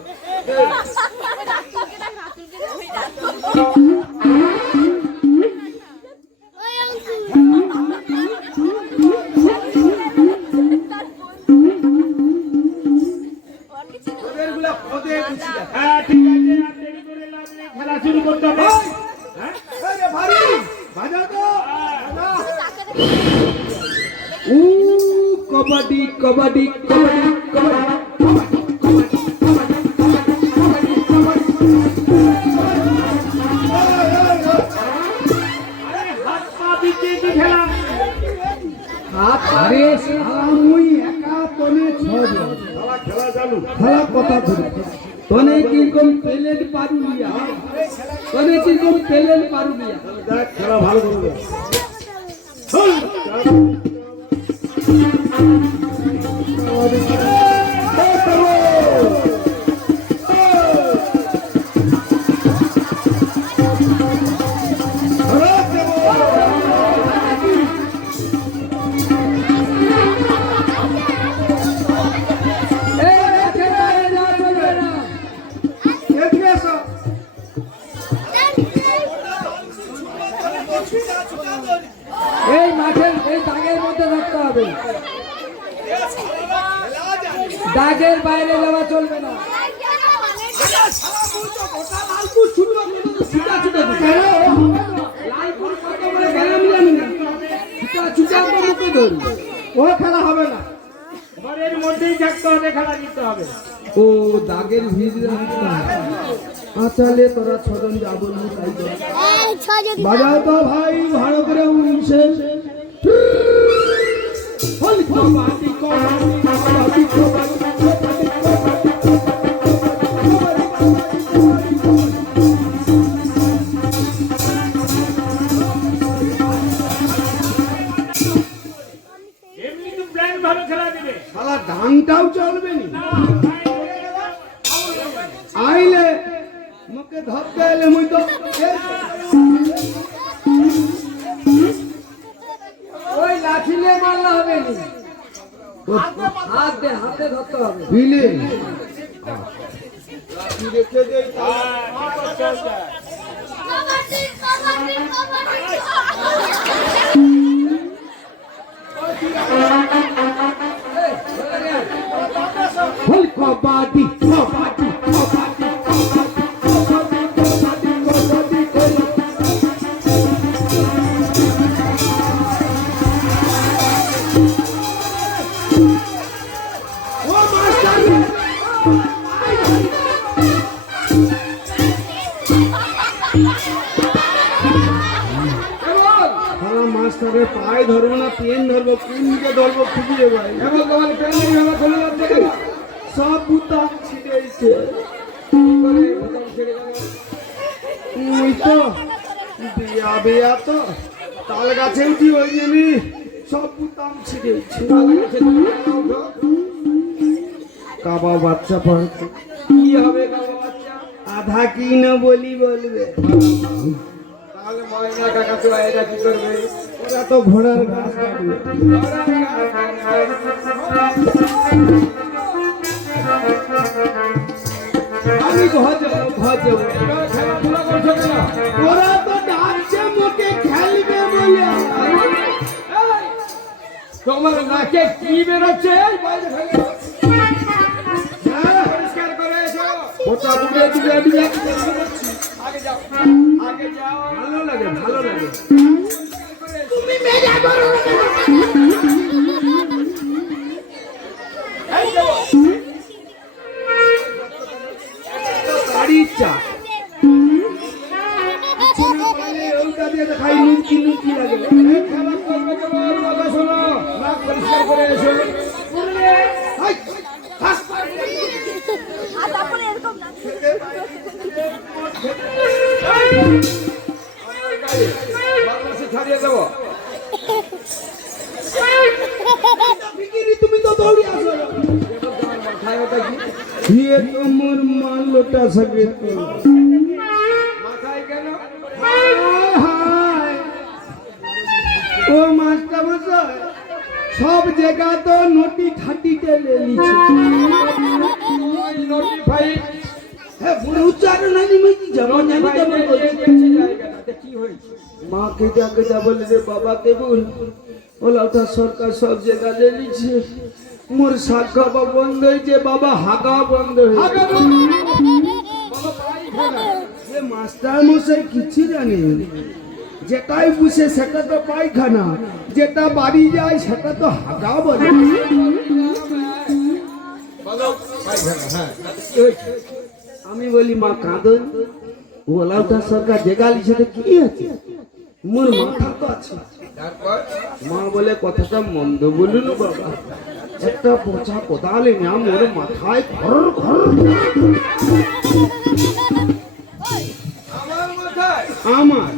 ওদেরগুলা পদে গুছি রাখ। হ্যাঁ, ঠিক আছে, আর দেরি করে লাভ নেই। খেলা শুরু করতে হবে। হ্যাঁ, এই রে ভারী, বাজাও তো। কবাডি কবাডি কবাডি কবাডি। আরে হাত পা বিছিয়ে কি খেলা? আরে শালা মুই একা তনে 6 জন। খেলা খেলা চালু। খেলা কথা ধরে তনে কিরকম পেলেন পারুলিয়া, তনে কিরকম পেলেন পারুলিয়া। দেখ খেলা ভালো করবে। এই মাঠের এই দাগের মধ্যে থাকতে হবে, দাগের বাইরে যাওয়া চলবে না। শালা মুই তো গোটা লালপুর ছুটবো। ছুটা ছুটা কেন লালপুর কত বলে গেলাম জানি না ছুটা ছুটা তো মুখে ধরি ও খেলা হবে না, ঘরের মধ্যেই থাকতে হবে, খেলা জিততে হবে। ও দাগের ভিড় আচালে তোরা ছজন যাবো না তাই তো এই ছজন বাজাও তো ভাই ভালো করে উঠছে হলি কবাডি কবাডি কবাডি এমনি তো প্ল্যান ভালো খেলা দিবে। শালা ডাংটাও চলবে নি আইলে মুখে ধরতে এলে মুই তো ওই লাঠি নিয়ে মারলে হবে নি, হাতে ধরতে হবে। বিলে কবাডি কবাডি কবাডি হলি কবাডি কবাডি কবাডি ও মাস্টার শালা মাস্টারের পায়ে ধরবো না পেন ধরবো কোনকে ধরবো খুঁজিয়ে ভাই এবং তোমার পেন এইভাবে খুলে যাচ্ছে কেন সব বুতাম ছিঁড়েছে ওই তো বিয়া বিয়া তো তাল গাছে উঠি ওই জন্যই সব বুতাম ছিঁড়েছে কাবা বাচ্চা পড়ছে কি হবে কাবা বাচ্চা আধা কি না বলি বলবে তাহলে ময়না কাকা তো এরা কি করবে ওরা তো ঘোড়ার ঘাস কাটবে আমি ঘর যাবো খেলাধুলা করছো কেন ওরা তো ডাকছে মুখে খেলবে বলে তোমার নাকে কি বেরোচ্ছে বাইরে ফেলে পরিষ্কার করে এসো ওটা বুঝে দিলে আমি আগে যাও আগে যাও ভালো লাগে তুমি মেজা করো এই যাও গাড়ি চা ওইটা দিয়ে দেখাই নুকি লাগে খেলা করবে কেমন কথা শোনো নাক পরিষ্কার করে এসো হাই হাস আর তারপরে এরকম না ছাড়িয়ে দেবো তুমি তো দৌড়ি আসো ये तो मोर मान लोटा सके तो माथाয় কেন হায় ও মাস্টার মশাই সব জায়গা তো নোটি খাটিতে ले লিছে নোটি ভাই হ্যাঁ পুরো উচ্চারণ আমি কি যেমন জানি তেমন বলছি জায়গাটাতে কি হয়েছে মা কে যা বলে রে বাবা কে বল ওলাটা সরকার সব জায়গা ले লিছে মোর শাখা বন্ধ হয়েছে বাবা হাগা বন্ধ হয়েছে মাস্টার মশাই কিছু জানে যেটাই বুঝে সেটা তো পায়খানা যেটা বাড়ি যায় সেটা তো হাগা বলে আমি বলি মা কাঁদন ওলাউটা সরকার জেগালি সেটা কি আছে মোর মাথা তো আছে মা বলে কথাটা মন্দ বলুন বাবা একটা পচা কোদাল এনে মোর মাথায় ঘর আমার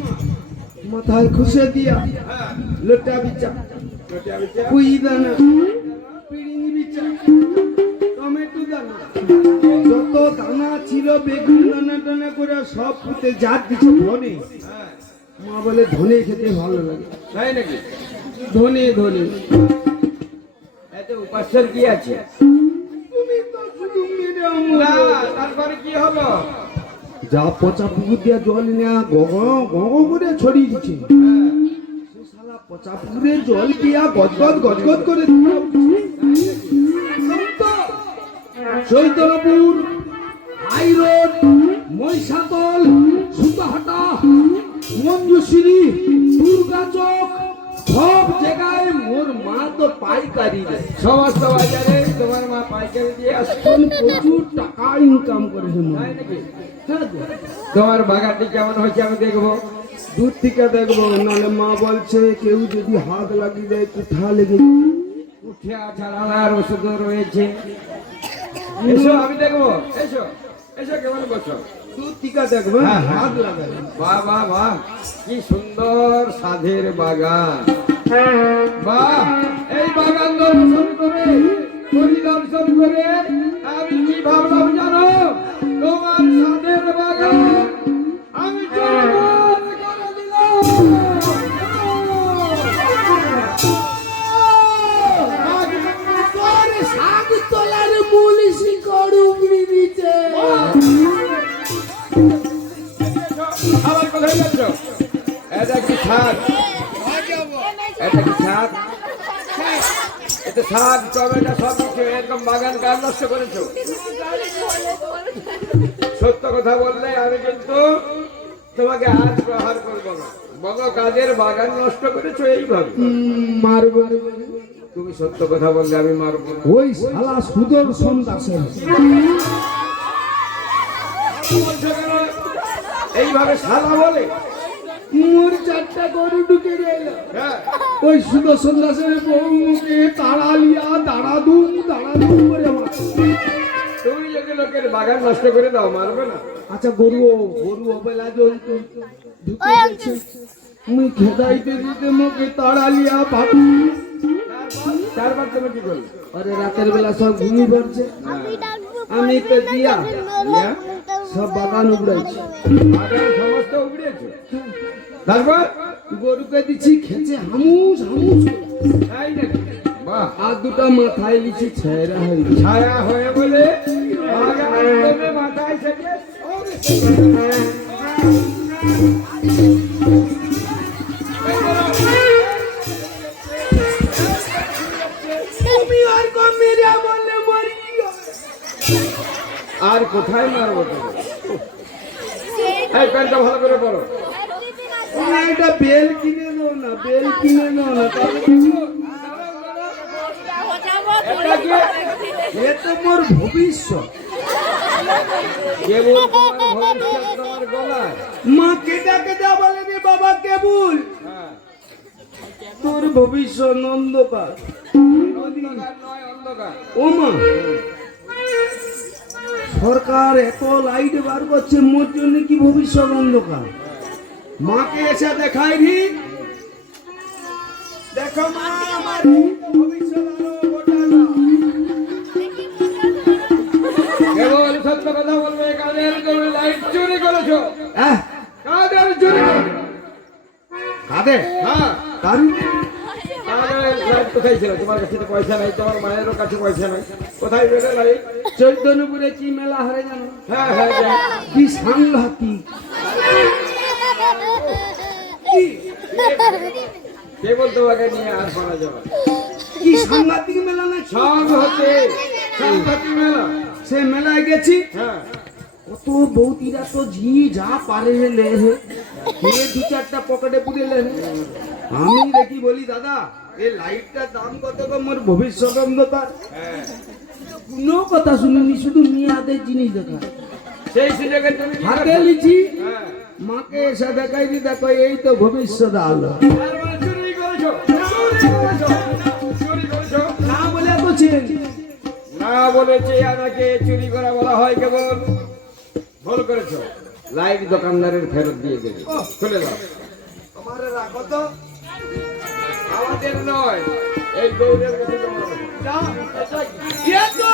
মাথায় খুশে দিয়া লোটা বিচা কুই দানা পিড়িং বিচা টমেটো দানা যত দানা ছিল বেগুন দানা টানা করে সব ফুটে জাত দিচ্ছে ধনে মা বলে ধনে খেতে ভালো লাগে তাই নাকি ধনে এত উপাস্যের কি আছে তুমি তো শুধু মেরে না তারপরে কি হলো যা পচা পুকুর দিয়া জল নেয়া গগ করে ছড়িয়ে দিচ্ছে সে শালা পচা পুকুরে জল দিয়া গজগজ করে চৈতন্যপুর হাই রোড মহিষাতল সুতাহাটা মঞ্জুশ্রী, দুর্গা চক, সব জায়গায় মোর মা তো পাইকারি দেয়। সমস্ত বাজারে তোমার মা পাইকারি দিয়ে আসছেন, প্রচুর টাকা ইনকাম করেছে মা। তাই নাকি? হ্যাঁ তো। তোমার বাগানটি কেমন হয়েছে আমি দেখবো। দূর থেকে দেখবো, নাহলে মা বলছে কেউ যদি হাত লাগিয়ে দেয় কোথা লেগে উঠে ছাড়ার ওষুধও রয়েছে। এসো আমি দেখবো, এসো এসো কেমন বসো, দূর থেকে দেখবো, হাত লাগাবে। বাহ বাহ বাহ, কি সুন্দর সাধের বাগান। বাহ, এই বাগান দর্শন করে, পরিদর্শন করে আমি কি ভাবলাম জানো, তোমার সাধের বাগান আমি জোরদার করে দিলাম। শাক তোলার পুলিশি গরু দিচ্ছে। আবার কোথায় যাচ্ছ? এটা কি ছাদ? এটা কি ছাদ? এটা ছাদ, টমেটো সব কিছু এরকম বাগান কাজ নষ্ট করেছো। সত্য কথা বললে আমি কিন্তু তোমাকে আজ প্রহার করবো না। বলো কাজের বাগান নষ্ট করেছো এইভাবে? মারবো। তুমি সত্য কথা বললে আমি মারবো না। ওই শালা সুদর্শন দাসের বলছো কেন? এইভাবে শালা বলে? মোর 4টা গরু ঢুকে গেল। হ্যাঁ, ওই সুদর্শন দাসের বউকে তাড়ালিয়া দাঁড়াদুম করে আমার। তুমি যদি লোকের বাগান নষ্ট করে দাও মারবে না? আচ্ছা গরু অবেলা জ্বলতো ঢুকে গেছে, মুই খেদাইতে দিতে মুখে তাড়ালিয়া ভাবি। চারবার তুমি কি করলে? আরে রাতের বেলা সব ঘুমিয়ে পড়ছে, আমি তো দিয়া সব বাগান উড়াইছি। বাগান সমস্ত উগড়িয়েছো? তারপর গরুকে দিচ্ছি খেছে হামুস করে। তাই নাকি? বাহ, আর দুটা মাথায় লিচি ছেঁড়া হয়ে গেছে। ছায়া হয়ে বলে বাগান তুমি মাথায় থেকে তুমি আর কম মেরে বললে মরি। আর কোথায় মারবো তুমি? এই প্যান্টটা ভালো করে পরো। এটা বেল কিনে নাও না, বেল কিনে নাও না। এটা কি? এ তো মোর ভবিষ্যৎ। কেবল তোমার ভবিষ্যৎ তোমার গলায়। মা কেটা বলেনি বাবা কেবল হ্যাঁ, তোর ভবিষ্যৎ অন্ধকার। অন্ধকার নয় অন্ধকার। ও মা, সরকার এত লাইট বার করছে, মোর জন্য কি ভবিষ্যৎ অন্ধকার? মাকে এসে দেখাই নি, দেখো মা আমার ভবিষ্যৎ আরো গোটানো। কেবল সত্য কথা বলবে, কাদের তুমি লাইট চুরি করেছো? আহ, কাদের চুরি করেছো? কাদের? হ্যাঁ, কারু কাদের লাইট কোথায় ছিল? তোমার কাছে তো পয়সা নাই, তোমার মায়েরও কাছে পয়সা নাই, কোথায় বেড়ে লাইট? চৈতন্যপুরে কি মেলা হারে জানো? হ্যাঁ হ্যাঁ, জানি। কি সাংঘাতিক। কেবল তোমাকে নিয়ে আর পারা যাবে না। কি সাংঘাতিক মেলা না? সব হতে সাংঘাতিক মেলা। সে মেলায় গেছি, হ্যাঁ, কত বৌদিরা তো ঝি যা পারে লে খেয়ে 2-4টা পকেটে পুড়ে লে। আমি দেখি বলি দাদা এই লাইটটার দাম কত গো? মোর ভবিষ্যৎ অন্ধকার। কোনো কথা শুনিনি, শুধু মেয়ে হাতের জিনিস দেখা। সেই সুযোগে তুমি কি হাতে করছো? লিচি, হ্যাঁ, মাকে এসে দেখাইনি, দেখো এই তো ভবিষ্যৎ আলো। তার মানে চুরি করেছো? চুরি করেছো? না বলে এত চেন। না বলেছে আমাকে চুরি করা বলা হয় কেবল। ভুল করেছো, লাইট দোকানদারের ফেরত দিয়ে দেবে। খুলে দাও। আমারে রাখো তো। আমাদের নয়, এই গৌরের কাছে জমা রাখো। এ তো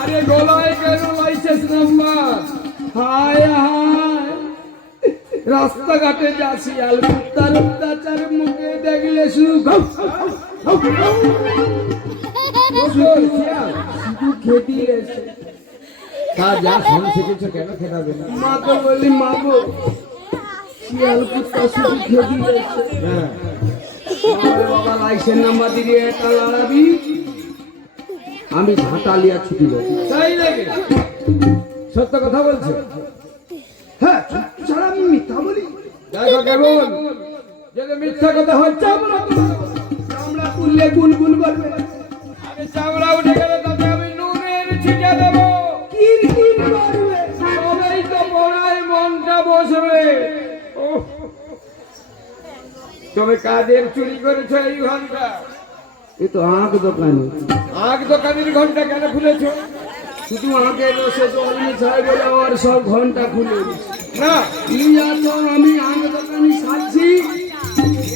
আরে গলায় কেন লাইসেন্স নাম্বার? হায় হায়, রাস্তাঘাটে যাচ্ছি আল কুত্তার অত্যাচার মুখে দেখলে শুধু শুধু খেতে এসে। তা যা শুন শিখেছো কেন খেতাবে না? মাকে বলি মা গো, শিয়াল কুত্তা শুধু খেতে এসে। হ্যাঁ, আমার বাবা লাইসেন্স নাম্বার দিয়ে এটা লড়াবি, আমি ঝাঁটালিয়া ছুটি দেবো। তাই নাকি? সত্য কথা বলছো? হ্যাঁ সত্যি ছাড়া আমি মিথ্যা বলি? দেখো কেমন যদি মিথ্যা কথা হয় চামড়া চামড়া তুললে গুলগুল করবে, আমি চামড়া উঠে গেলে তাতে আমি নুনের ছিটে দেবো। কিরকির করবে। তবেই তো পড়ায় মনটা বসবে। ওহ, তুমি কাদের চুরি করেছো এই ঘন্টা? এ তো আঁক দোকানে, আগ দোকানের ঘন্টা কেন খুলেছো? শুধু আঁকে রসে জমি ছাই বলে ওর সব ঘন্টা খুলে দিচ্ছে। না ইয়া তো আমি আঁক দোকানি সাজছি,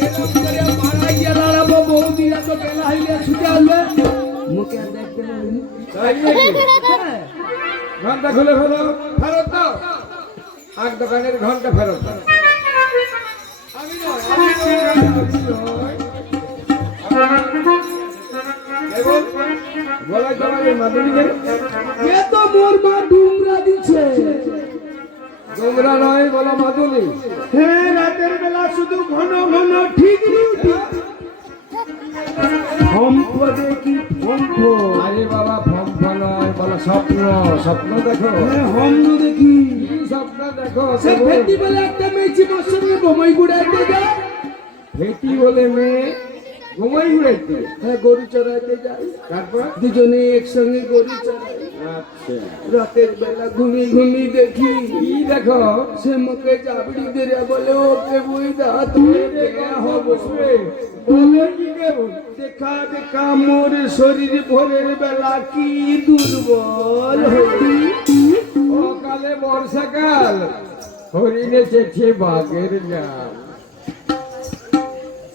এরকম করে পাড়ায় গিয়ে দাঁড়াবো, বৌদিরা তো বেলা হইলে ছুটে আসবে, মুখে আর দেখতে পারিনি। তাই নাকি? ঘন্টা খুলে ফেলো, ফেরত দাও। আগ দোকানের ঘন্টা ফেরত দাও। আমি নয়, আমি নয়। কেবল গলায় তোমার এই মাদুলি নেই? এ তো মোর মা ডুমরা দিচ্ছে। তোমরা নয় বলো মাদুলি। হ্যাঁ রাতের বেলা শুধু ঘন ঘন ঠিক ডিউটি। ফম্ফ দেখি ফম্ফ, আরে বাবা ফম্ফ নয়, বলো স্বপ্ন। স্বপ্ন দেখো। হ্যাঁ হম্ব দেখি। কি স্বপ্ন দেখো? সে ভেটি বলে একটা মেয়েছি মোর সঙ্গে বোমাই গুড়াইতে যায়। ভেটি বলে মেয়ে ঘুমাই উড়াইতে। হ্যাঁ গরু চড়াইতে যায়, তারপর দুজনে একসঙ্গে গরু চড়াই। আচ্ছা রাতের বেলা ঘুমিয়ে ঘুমিয়ে দেখি কি দেখো? সে মুখে চাবড়ি দিয়ে বলে ওকে বই দা তুমি দেখা হবো। বলে কি কেবল? দেখা দেখা মোর শরীর ভোরের বেলা কি দুর্বল হই। অকালে বর্ষাকাল হরিণে চেছে বাঘের জাল।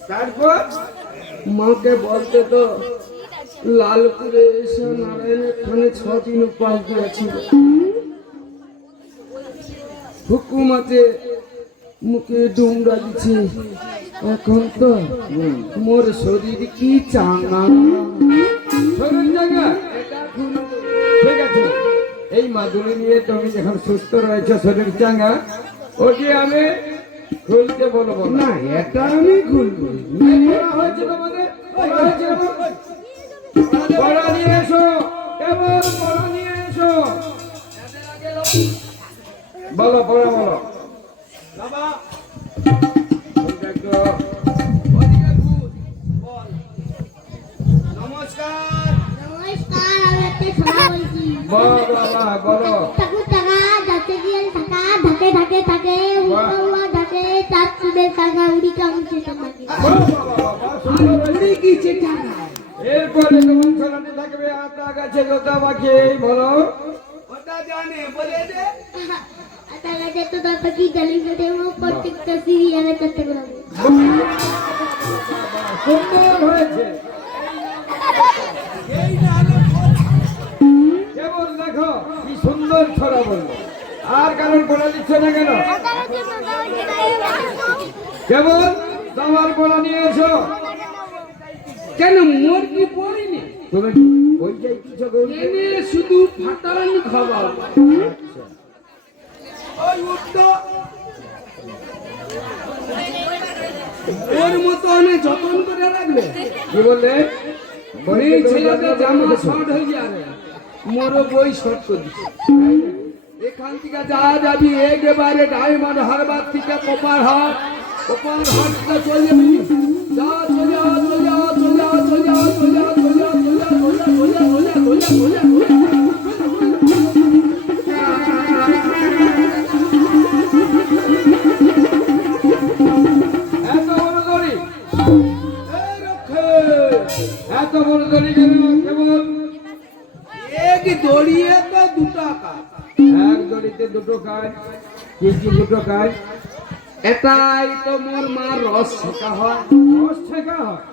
তারপর মাকে বলতে তো লালপুরে এসে নারায়ণের খানে 6 দিন উপাস দিয়েছিল। হুকুমাতে মুখে ডুমরা দিচ্ছে, এখন তো মোর শরীর কি চাঙা। শরীর জায়গা ঠিক আছে। এই মাদুলি নিয়ে তুমি যখন সুস্থ রয়েছে, শরীর চাঙ্গা, ওকে আমি খুলতে বলবো না। না এটা আমি খুলবো। পড়া হয়েছে তোমাদের? পড়া হয়েছে তোমাদের? পড়া নিয়ে এসো, কেবল পড়া নিয়ে এসো। বলো পড়া বলো। নমস্কার। নমস্কার, আমি একটা ছড়া বলছি। বাবা বলো। ঠাকুর টাকা যাতে গিয়ে টাকা ধাকে ধাকে থাকে, উড়া ধাকে চার চুলের টাকা উড়ি কামছে তোমাকে। উড়ে গিয়েছে টাকা। এরপরে তোমার ছড়াতে থাকবে আতা গাছে লতা পাখি। বলো। ওটা জানে বলে দে। আতা গাছে তো তার পাখি ডালি কেটে প্রত্যেকটা সিরিয়ালে চেষ্টা করবো। সুন্দর হয়েছে। কেবল দেখো কি সুন্দর ছড়া বললো। আর কারণ পড়া দিচ্ছে না কেন? কেবল তোমার পড়া নিয়ে এসো। কেন মোর কি পড়িনি? তুমি বই যাই কিছু এনে শুধু ফাটান খাবার। ওই উঠতো ওর মতো অনেক যত্ন করে রাখবে। কি বললে? এই ছেলেদের জামা শর্ট হয়ে যাবে, মোরও বই শর্ট করে দিচ্ছে। এখান থেকে যা যাবি একেবারে ডায়মন্ড হারবার থেকে কপার হাট, কপার হাটটা চলে যাবি। যা চলে যা চলে যা চলে যা চলে যা চলে যা চলে যা চলে যা চলে যা চলে যা চলে যা চলে যা। এত বড় দড়ি, এই রক্ষে এত বড় দড়ি কেন? কেবল এক দড়িয়ে তো 2 টাকা। এক দড়িতে দুটো কাজ। কি কি দুটো কাজ? এটাই তো মোর মার রস শেখা হয়, রস শেখা হয়।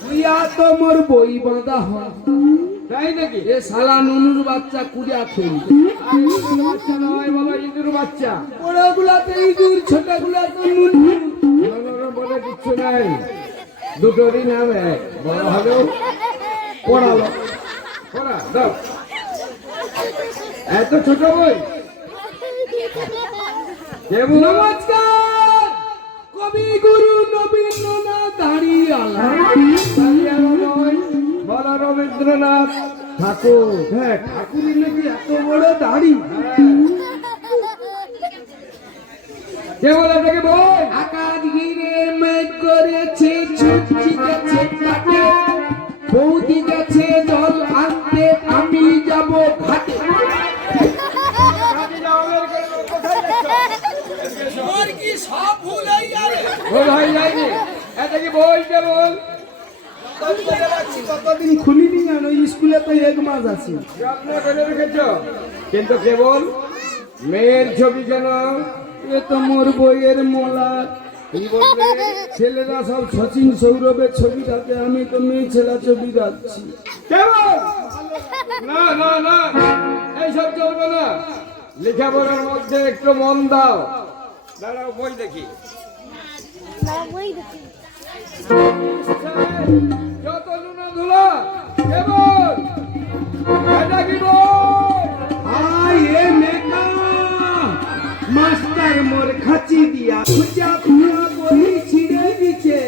বুইয়া তো মোর বই বাঁধা হয়। তাই নাকি? এ শালা নুনুর বাচ্চা কুড়িয়া খেলি। আর ইঁদুর বাচ্চা নয়, বলো ইঁদুর বাচ্চা। বড়গুলাতে ইঁদুর, ছোটগুলাতে নুনু। বড় বলে কিচ্ছু নাই, দুটোরই নাম এক। বড় হলেও পড়ালো। পড়া দাও। এত ছোট বই কেবল নমস্কার, কবি গুরু নবীন্দ্রনাথ দাঁড়িয়ালা। বলা রবীন্দ্রনাথ ঠাকুর। হ্যাঁ ঠাকুরের নাকি এত বড় দাড়ি। কে বলে এটাকে বই? আকাশ ঘিরে মেঘ করেছে, ছুটছি গেছে কাটে, বৌদি গেছে জল আনতে, আমি যাব ঘাটে। ভুল হয়ে যায়নি, এটা কি বই? কে বল? কতদিন খুলিনি জানো, স্কুলে তো 1 মাস আছে। যত্ন করে রেখেছ, কিন্তু কেবল মেয়ের ছবি কেন? এ তো মোর বইয়ের মোলা। কি বলবে? ছেলেরা সব সচিন সৌরভের ছবি রাখে, আমি তো মেয়ে ছেলা ছবি রাখছি। কেমন? না না না, এইসব চলবে না। লেখাপড়ার মধ্যে একটু মন দাও। দাঁড়াও, বই দেখি। না বই দেখি যত লুনা ধুলা, কেমন? এটা কি বই? আই এ মেকা মাস্টার মোর খাচি দিয়া খুঁজা খুঁড়া বই ছিঁড়ে দিছে।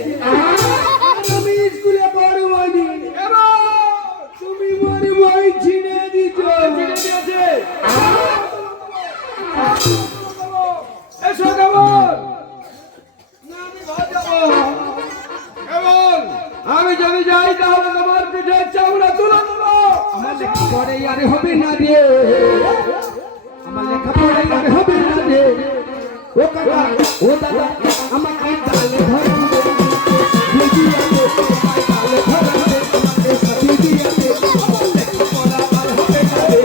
আমি স্কুলে পড়বনি, কেমন? তুমি মোর বই ছিঁড়ে দিছো। ছিঁড়ে দিয়েছে। এসো কেমন? কেমন? আমি যদি যাই তাহলে তোমার পিঠে চামড়া তুলে দেবো। আমার লেখাপড়াই আরে হবে না রে, আমার লেখাপড়াই আরে হবে না রে। ও কাকা, ও দাদা, আমাকে ডালে ধরেন দে, দিদি আছে, আমাকে ডালে ধরেন দে, আমাকে সাথে দিয়ে দে, আমার লেখাপড়া আর হবে না রে।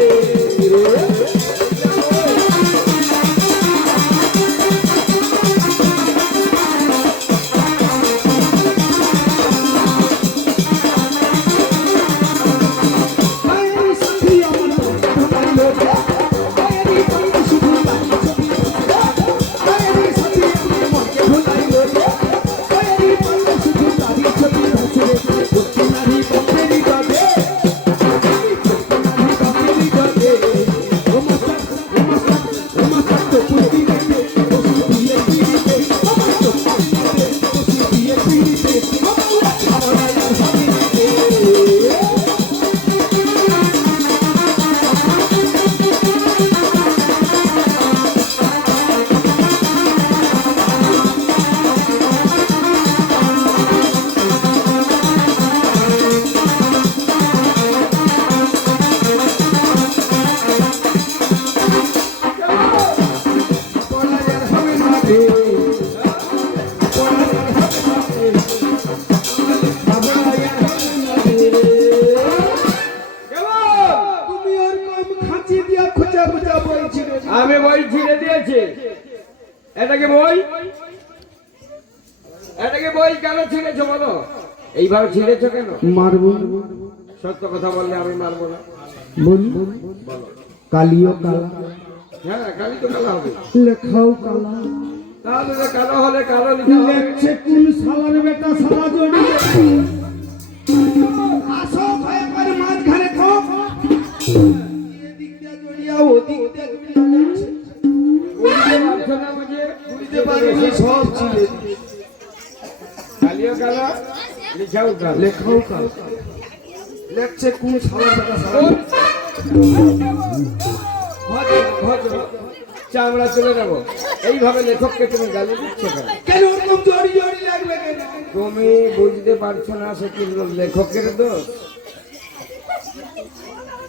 আমি বই ছিঁড়ে দিয়েছি। এটাকে বই? এটাকে বই কেন ছিঁড়েছো বলো? এইভাবে ছিঁড়েছো কেন? মারবো সত্য কথা বললে আমি মারবো না। বলি, কালিও কালা, হ্যাঁ, কালি তো কালো হবে। লেখাও কালা। তাহলে যে কালো হলে কালো লিখা হবে। লেখছে কোন শালার বেটা, শালা জড়িয়ে আসো ভয় করে মাঝখানে খোপ, এদিক দিয়ে জড়িয়া ওদিক দিয়ে জড়িয়া লেখছে। বুঝতে পারছো না বুঝে? বুঝতে পারিনি, সব ছিলে কালিও কালো, লিখাও কালো। লেখাও কালা। লেখছে কোন শালার বেটা, শালা চামড়া তুলে নেবো। এইভাবে লেখককে তুমি গালি দিচ্ছ কেন? কেন ওরকম জড়ি জড়ি লাগবে কেন? তুমি বুঝতে পারছো না সে কি লেখকের দোষ?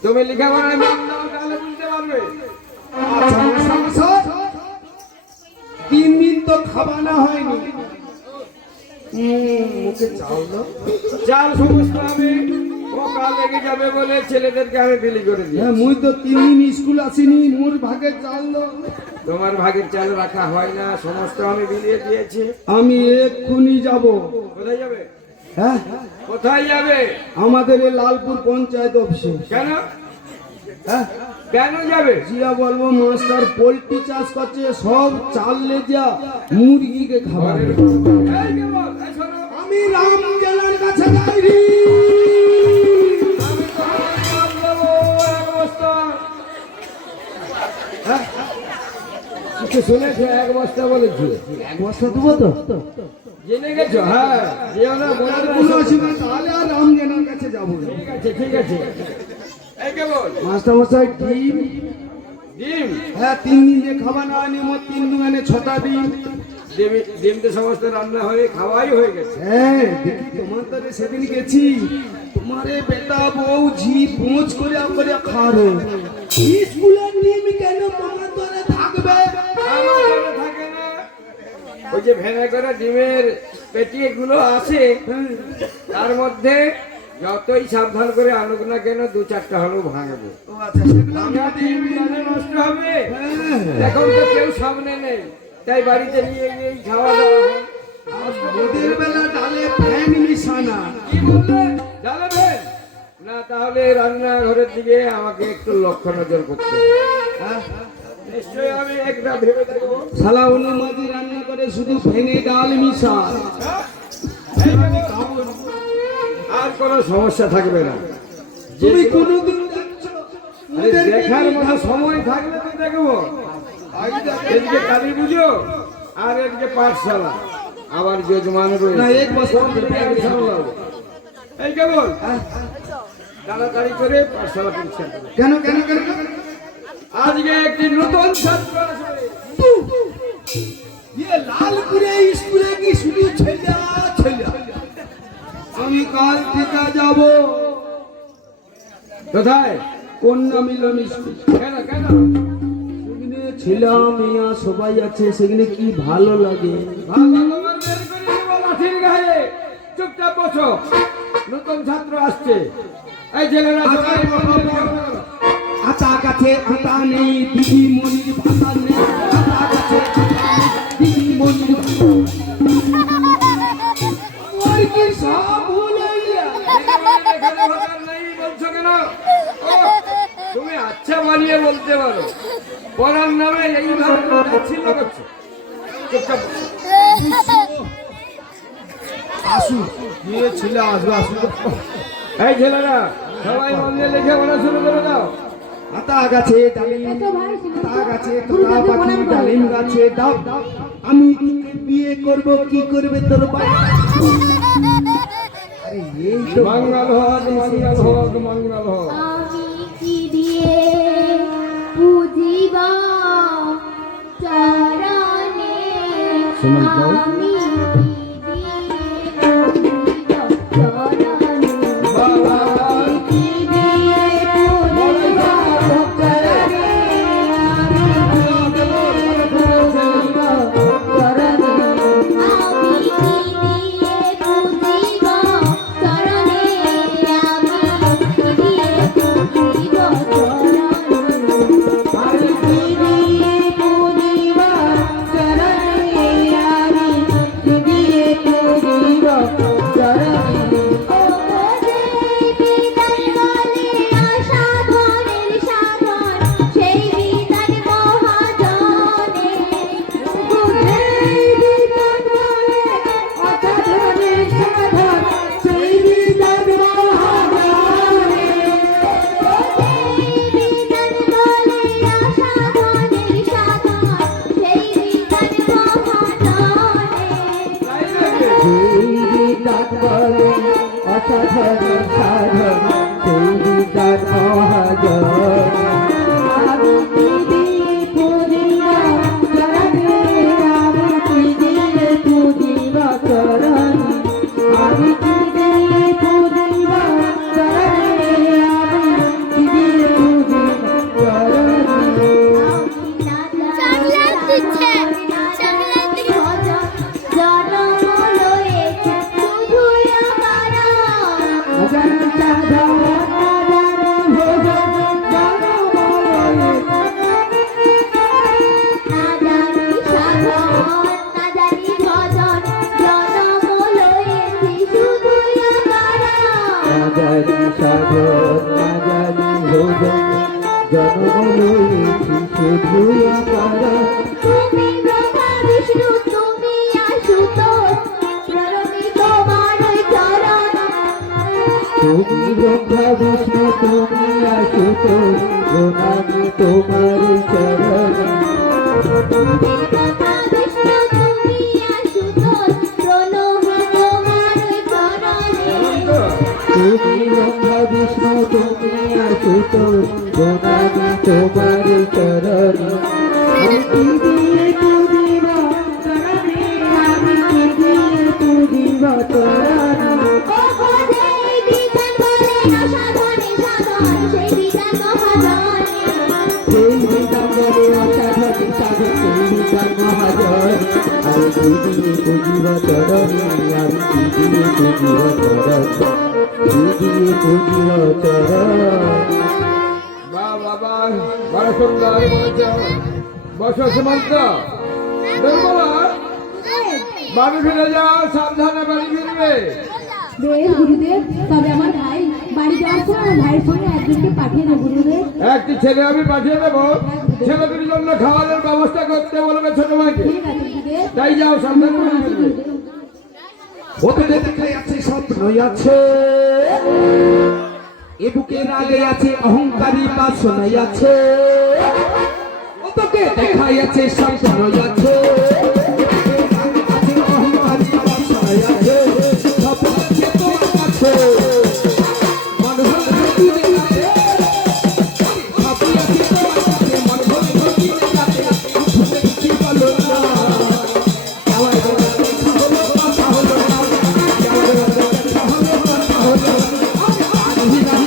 তুমি লেখাপড়ায় মন দাও, তাহলে বুঝতে পারবে। আচ্ছা, মশাই, 3 দিন তো খাওয়ানো হয়নি, মুখে চাল দাও। চাল সমস্ত আমি পোকা লেগে যাবে বলে ছেলেদেরকে আমি বিলি করে দিই। হ্যাঁ, মুই তো 3 দিন স্কুল আসিনি, মোর ভাগে চাল দাও। তোমার ভাগের চাল রাখা হয় না, সমস্ত আমি বিলিয়ে দিয়েছি। আমি এক্ষুনি যাব। কোথায় যাবে? হ্যাঁ, কোথায় যাবে? আমাদের এই লালপুর পঞ্চায়েত অফিসে। কেন? হ্যাঁ, কেন যাবে? জিয়া বলবো মাস্টার পোল্ট্রি চাষ করছে, সব চাল লেজা মুরগিকে খাবার। এই কেবল, এই শোনো। আমি রাম জেলার কাছে যাইনি। আমি তোমার চাল দেবো, এক বস্তা। কিছু শুনেছো? 1 বস্তা বলেছি। 1 বস্তা দেবো তো? জেনে গেছো? হ্যাঁ, যেও না, বলে আর দাও কোনো সব। অসুবিধা নেই, তাহলে আর রাম জেলার কাছে যাবো না। ঠিক আছে, ঠিক আছে। এই কেবল, মাস্টার মশাই ডিম ডিম হ্যাঁ 3 দিন যে খাওয়া না হয়নি মোট 3 দুগানে 6টা ডিম। ডিম তো সমস্ত রান্না হয়ে খাওয়াই হয়ে গেছে। হ্যাঁ দেখি তোমার তরে সেদিন গেছি, তোমারে বেটা বউ ঝি পৌঁছ করে করে খারো স্কুলের ডিম কেন তোমার তরে থাকবে? আমার ঘরে থাকে না, ওই যে ভেনা করে ডিমের পেটি গুলো আছে, তার মধ্যে যতই সাবধান করে আনুক না কেন 2-4টা হলেও ভাঙবে। ও আচ্ছা সেগুলো ভাঙা ডিম জানে নষ্ট হবে। হ্যাঁ এখন তো কেউ সামনে নেই, তাই বাড়িতে নিয়ে গিয়েই খাওয়া দাওয়া হয়। ওদের বেলা ডালে ফ্যান মিশানা। কি বললে? জ্বালাবেন না? তাহলে রান্নাঘরের দিকে আমাকে একটু লক্ষ্য নজর করতে হবে। হ্যাঁ? নিশ্চয়ই আমি একটা ভেবে দেখবো। শালা অনুমতি রান্না করে শুধু ফেনে ডাল মিশায়। আর কোনো সমস্যা থাকবে না। তুমি কোনোদিন দেখছো? আরে দেখার মতো সময় থাকলে তো দেখবো। এদিকে কালী পুজো আর এদিকে পাঠশালা, আবার যজমান না রয়েছে। এক বছর এই কেবল তাড়াতাড়ি করে পাঠশালা পরিষ্কার করো। কেন কেন কেন কেন? আজকে একটি নতুন ছাত্র আসবে। ये লালপুরে স্কুলে কি শুধু ছেলে ছেলে? আমি কাল থেকে যাব কোথায়? কন্যা মিলন স্কুল। কেন কেন? সেখানে ছেলে মেয়া সবাই আছে, সেখানে কি ভালো লাগে। ভালো তোমার বের করে দেবো লাঠির গায়ে। চুপচাপ বসো, নতুন ছাত্র আসছে। এই ছেলেরা সবাই মনে করো। আতা গাছে আতা নেই, দিদি মনির ভাতা নেই। আতা গাছে আতা নেই, দিদি মনির ভাতা নেই। ওর কি সব ভুলে গেল? এখানে ভাতার নেই বলছো কেন? ও, তুমি আচ্ছা বানিয়ে বলতে পারো, পড়ার নামে এইভাবে তাচ্ছিল্য করছো। চুপচাপ বসো। আসু ये ছেলে আসবে আসু। এই ছেলেরা সবাই মন দিয়ে লিখে পড়া শুরু করে দাও। আতা গাছে ডালিম, এতো ভাই আতা গাছে তোরা পাখি ডালিম গাছে ডাব। আমি তোকে বিয়ে করব, কি করবে তোর বাবা? আরে এই তো মঙ্গল হোক, মঙ্গল হোক, মঙ্গল হোক। আমি কি দিয়ে পুজিব চরণে, আমি কি দিয়ে পুজিব চরণে, বাবা, কি দিয়ে পুজিব চরণে, আমি কি দিয়ে পুজিব চরণে, আমি কি দিয়ে পুজিব চরণে, আমি কি দিয়ে পুজিব চরণে, আমি কি দিয়ে পুজিব চরণে, আমি কি দিয়ে পুজিব চরণে। ও দেবী দয়ালে আসাধনের সাধন, সেই বিধান মহাজনে। ও দেবী দয়ালে আসাধনের সাধন, সেই বিধান মহাজনে। ও দেবী দয়ালে আসাধনের সাধন, সেই বিধান মহাজনে। তাই নাকি? অসাধারণ সাধন, সেই বিধান মহাজন। আমি কি দিয়ে পুজিব চরণে, আমি কি দিয়ে পুজিব চরণে, আমি কি দিয়ে পুজিব চরণে, আমি কি দিয়ে পুজিব চরণে। চকলেট দিচ্ছে, চকলেট দিচ্ছে। জনম লয়েছে শুধুই আমার, অজান সাধন অজান ভোজন, জনম লয়েছে না জানি সাধন না জানি ভজন, জনম লয়েছে শুধুই আমার, জানি সাধন না জানি ভোজন, জন্ম লয়েছি শুধু আমার। তুমি ব্রহ্মা বিষ্ণু তুমি আশুতোষ, প্রণতি তোমার চরণ। তুমি ব্রহ্মা বিষ্ণু তুমি আশুতোষ, প্রণামী তোমার চরণ। তুমি ব্রহ্মা বিষ্ণু তুমি আশুতোষ, প্রণতি তোমার চরণে। তুমি ব্রহ্মা বিষ্ণু তুমি আশুতোষ, প্রণামী তোমার চরণ। কি দিয়ে পুজিব চরণে আমি কি দিয়ে পুজিব চরণে কি দিয়ে পুজিব চরণে বাবা বড় সুন্দর বলেছ। বসো সীমান্ত। দুর্বলা বাড়ি ফিরে যাও, সাবধানে বাড়ি ফিরবে। বেশ গুরুদেব, তবে আমার ভাই বাড়ি যাওয়ার সময় আমার ভাইয়ের সঙ্গে একজনকে পাঠিয়ে দেবো গুরুদেব। একটি ছেলে আমি পাঠিয়ে দেবো, ছেলেটির জন্য খাওয়ানোর ব্যবস্থা করতে বলবে ছোট ভাইকে। ঠিক আছে গুরুদেব। তাই যাও, সাবধানে বাড়ি ফিরবে। ওদের দেখাই আছে স্বপ্নই আছে, এ বুকের আগে আছে অহংকারী বাসনাই আছে, ওদেরকে দেখাই আছে স্বপ্নই আছে, অহংকারী বাসনাই আছে, সব আছে তোমার কাছে। মন ভরে ঢুকিয়ে যাবে, সবই আছে তোমার কাছে, মন ভরে ঢুকিয়ে যাবে, ভুলে কি বলো না, আমার কথা হলো কথা হলো না, আমার কথা হলো কথা হলো না।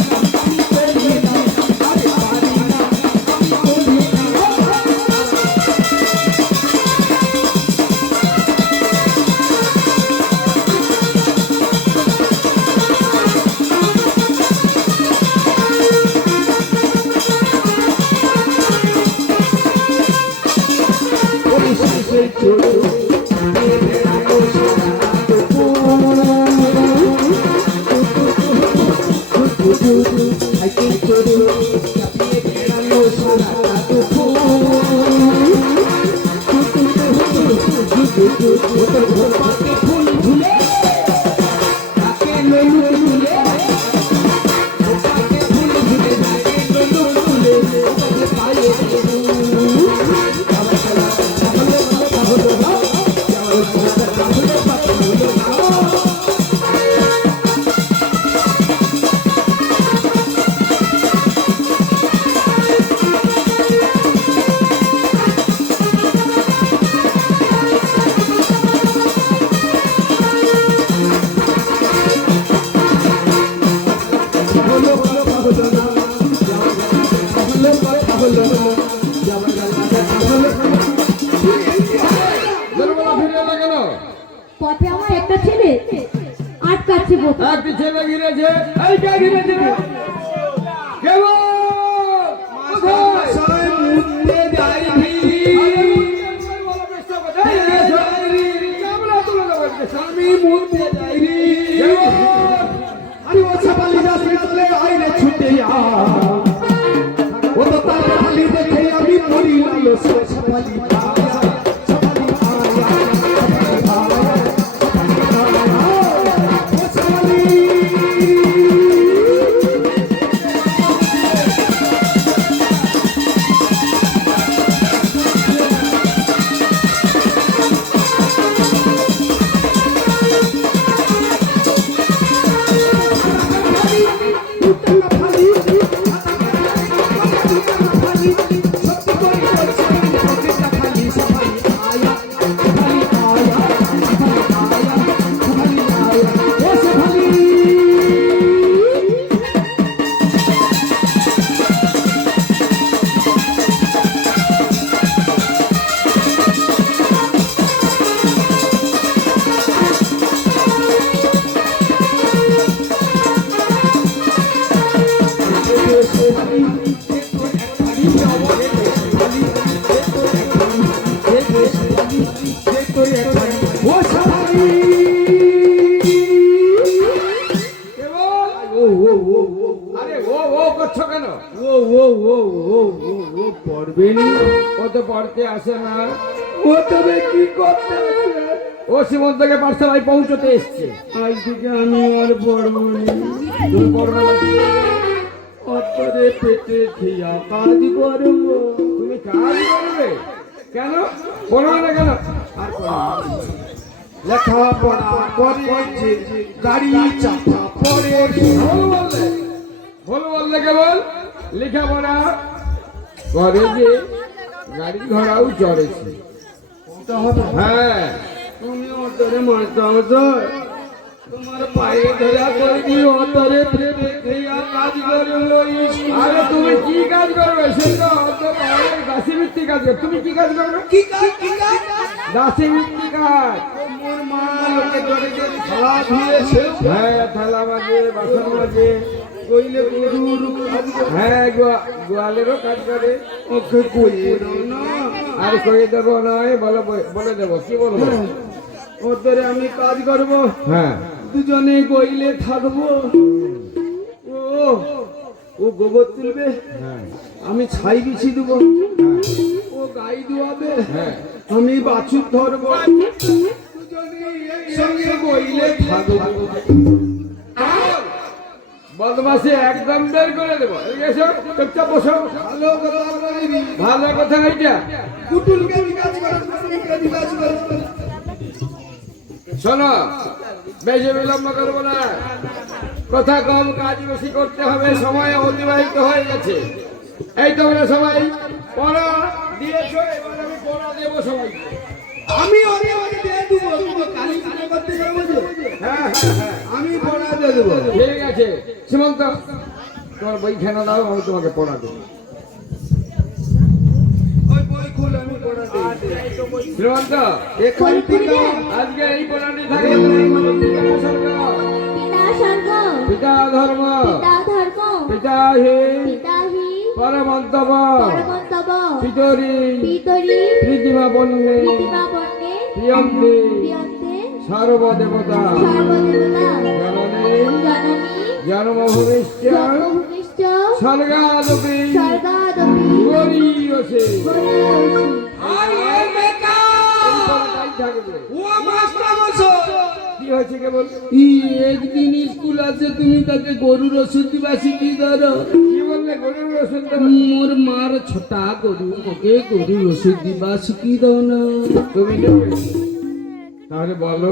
দুর্বলা ফিরে এলে কেন? পথে আমার একটা ছেলে আটকাচ্ছে পথে। একটি ছেলে ঘিরেছে। এই কে ঘিরেছে রে? কে গো? কোথায়? মুতে যাইবি, স্বামী মুতে যাইবি, আরে ও ছাপালি রাস্তা চলে আইরে ছুটে আ, ও তো তার খালি দেখে আমি মরি লালো ছাপালি আয়া, ছাপালি আয়া, ছাপালি আয়া, ছাপালি আয়া, ও ছাপালি। আরে ও ও করছো কেন? ও ও ও ও ও ও পড়বেনি, ও তো পড়তে আসে না। ও তবে কি করতে আছে? ও সীমন্তকে পাঠশালায় পৌঁছতে এসছে। আজ থেকে আমি আর পড়বনি, তুমি পড়বে না? অতরে পেটে খেয়া কাজ করবো। তুমি কাজ করবে কেন? পড়বে না কেন? আর লেখাপড়া করে যে গাড়ি চাপা পড়ে, ভুল বললে, ভুল বললে কেবল। লেখাপড়া করে যে গাড়ি ঘোড়াও চড়েছে। ওটা হবে। হ্যাঁ, তুমি অতরে মাস্টার তোমার পায়ে ধরা করে দিও তোরে প্রেমে খেয়া কাজ করবো। আরে তুমি কি কাজ করবে সে তো দাসী ভিত্তিক কাজ করবে। তুমি কি কাজ করবে? কি কাজ কি কাজ? দাসী ভিত্তিক কাজ। মোর মা লোকে ধরে যে থালা ধুয়েছে, হ্যাঁ, থালা মাঝে, বাসন মাঝে, কইলে গরুর কাজ করে। হ্যাঁ, গোয়ালেরও কাজ করে। ওকে কইয়ে দাও না। আরে কয়ে দেবো নয়, বলে দেবো। কি বলবো? ওর ধরে আমি কাজ করব, হ্যাঁ, দুজনে গইলে থাকবো। ও ও গোবর তুলবে, হ্যাঁ, আমি ছাই বিছি দেবো। ও গাই ধোয়াবে, হ্যাঁ। আমি বাছুর ধরবো। দুজনে একসঙ্গে গইলে থাকবো। বদমাসি একদম বের করে দেবো। এদিকে এসো, চুপচাপ বসো। ভালো কথা বলবি। ভালো কথা এইটা। কুটুলকে আমি কাজ করবো, কুটুলকে আমি কাজ করবো। শোনো, বেশি বিলম্ব করবো না। কথা কম, কাজ বেশি করতে হবে। সময় অতিবাহিত হয়ে গেছে। এই তোমরা সবাই পড়া দিয়েছো, এবার আমি পড়া দেবো সবাইকে। আমি ওরে ওরে দিয়ে দেবো, তুমি কালি কালি করতে পারবো যে? হ্যাঁ, হ্যাঁ, হ্যাঁ। আমি পড়া দিয়ে দেবো। ঠিক আছে সীমন্ত, তোমার বইখানা দাও, আমি তোমাকে পড়া দেবো। ওই বই খুল, আমি পড়া দেবো। শ্রীমন্ত, এখান থেকে আজকে এই পড়াটি থাকে। পিতা স্বর্গ, পিতা স্বর্গ, পিতা ধর্ম, পিতা ধর্ম, পিতা হি পিতাহি, পরমন্তব, পরমন্তব, পিতরি পিতরি, প্রীতিমা বন্যে প্রীতিমা বন্যে, প্রিয়ন্তে প্রিয়ন্তে, সর্বদেবতা সর্বদেবতা, জননী জননী, জন্মভূমিশ্চ জন্মভূমিশ্চ, স্বর্গাদপি স্বর্গাদপি, গরীয়সে। গরীয়সী। কি হয়েছে কেবল? একদিন স্কুল আছে, তুমি তাকে গরুর ওষুধ দিবা শিখিয়ে ধরো। কি বললে? গরুর ওষুধ দেবো? মোর মার ছোটা গরু, ওকে গরুর ওষুধ দিবা শিখিয়ে দাও না। তুমি দেবে? তাহলে বলো,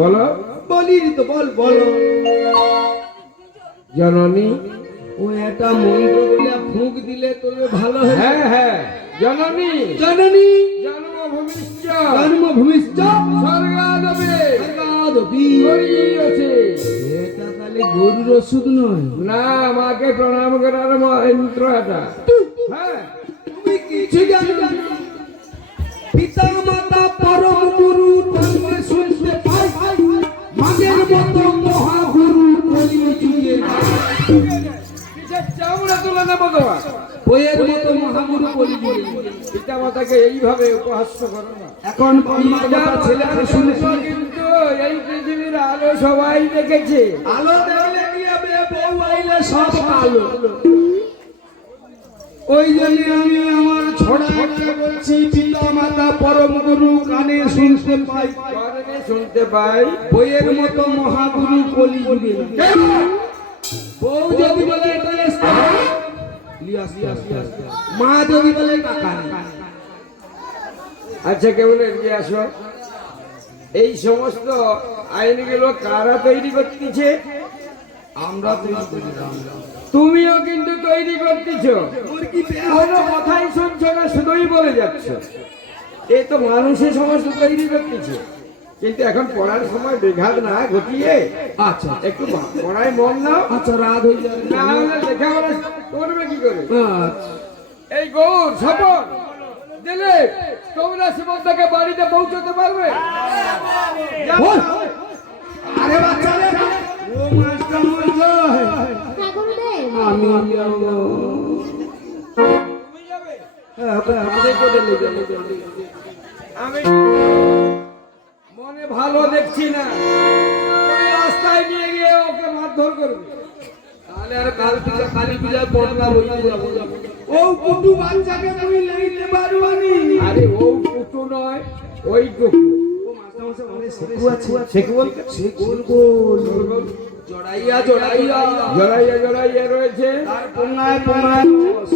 বলো। বলি তো, বল বলো। জননী, ও একটা মন্ত্র বলে ফুঁক দিলে তবে ভালো হবে। হ্যাঁ, হ্যাঁ, জননী জননী জন্মভূমিশ্চ জন্মভূমিশ্চ স্বর্গাদপি স্বর্গাদপি গরীয়সে। এটা তাহলে গরুর ওষুধ নয়। না, মাকে প্রণাম করার মন্ত্র এটা। হ্যাঁ, তুমি কিছু জানো না। পিতা মাতা পরম গুরু তোমাকে শুনতে পাই, মাগের মতো মহাগুরু কলিযুগে কিসের চামড়া তুলে নেবো তোমার? বইয়ের মতো মহাগুরু কলিযুগে। পিতা মাতাকে এইভাবে উপহাস্য করো না। এখন পিতা ছেলেকে শুনে শুনে কিন্তু এই পৃথিবীর আলো সবাই দেখেছে। আলো দেখলে কি হবে? বউ আইলে সব আলো। ওই জন্য আমি আমার ছোটকে বলছি, পিতা মাতা পরম গুরু কানে শুনতে পাই, কারণে শুনতে পাই। বইয়ের মতো মহাগুরু কলিযুগে। বউ যদি বলে মা যদি বলে কাকা। আচ্ছা, কেবল এগিয়ে আসো। এই সমস্ত আইনগুলো কারা তৈরি করতেছে? আমরা তৈরি করি না। তুমিও কিন্তু তৈরি করতেছ। ওর কি বেয়া কোনো কথাই শুনছো না, শুধুই বলে যাচ্ছ। এই তো মানুষের সমস্ত তৈরি করতেছে। কিন্তু এখন পড়ার সময় বেঘাত না ঘটিয়ে আচ্ছা একটু পড়ায় মন নাও। আচ্ছা, রাত হয়ে যাবে। না হলে লেখাপড়া করবে কি করে? আচ্ছা। এই গৌর স্বপন দিলে তোমরা সীমন্তকে বাড়িতে পৌঁছতে পারবে? যাও। আরে বাচ্চা রে, ও মাস্টার মশাই, হ্যাঁ গুরুদেব। আমি যাবো। তুমি যাবে? আমাদের কোটে নিয়ে যাবো। আমি মনে ভালো দেখছি না। তুমি রাস্তায় নিয়ে গিয়ে ওকে মারধর করবে। তাহলে আর কালী পূজায় পড়লা বইতে যাবো। ও কুটু বাচ্চাকে তুমি লইতে পারবানি। আরে ও কুটু নয়, ওইটুকু। ও মাস্টার মশাই অনেক শেখু আছে। শেখু বলতে গোল গোল জড়াইয়া জড়াইয়া জড়াইয়া জড়াইয়া রয়েছে। তার পোঙায় পোঙায় রস।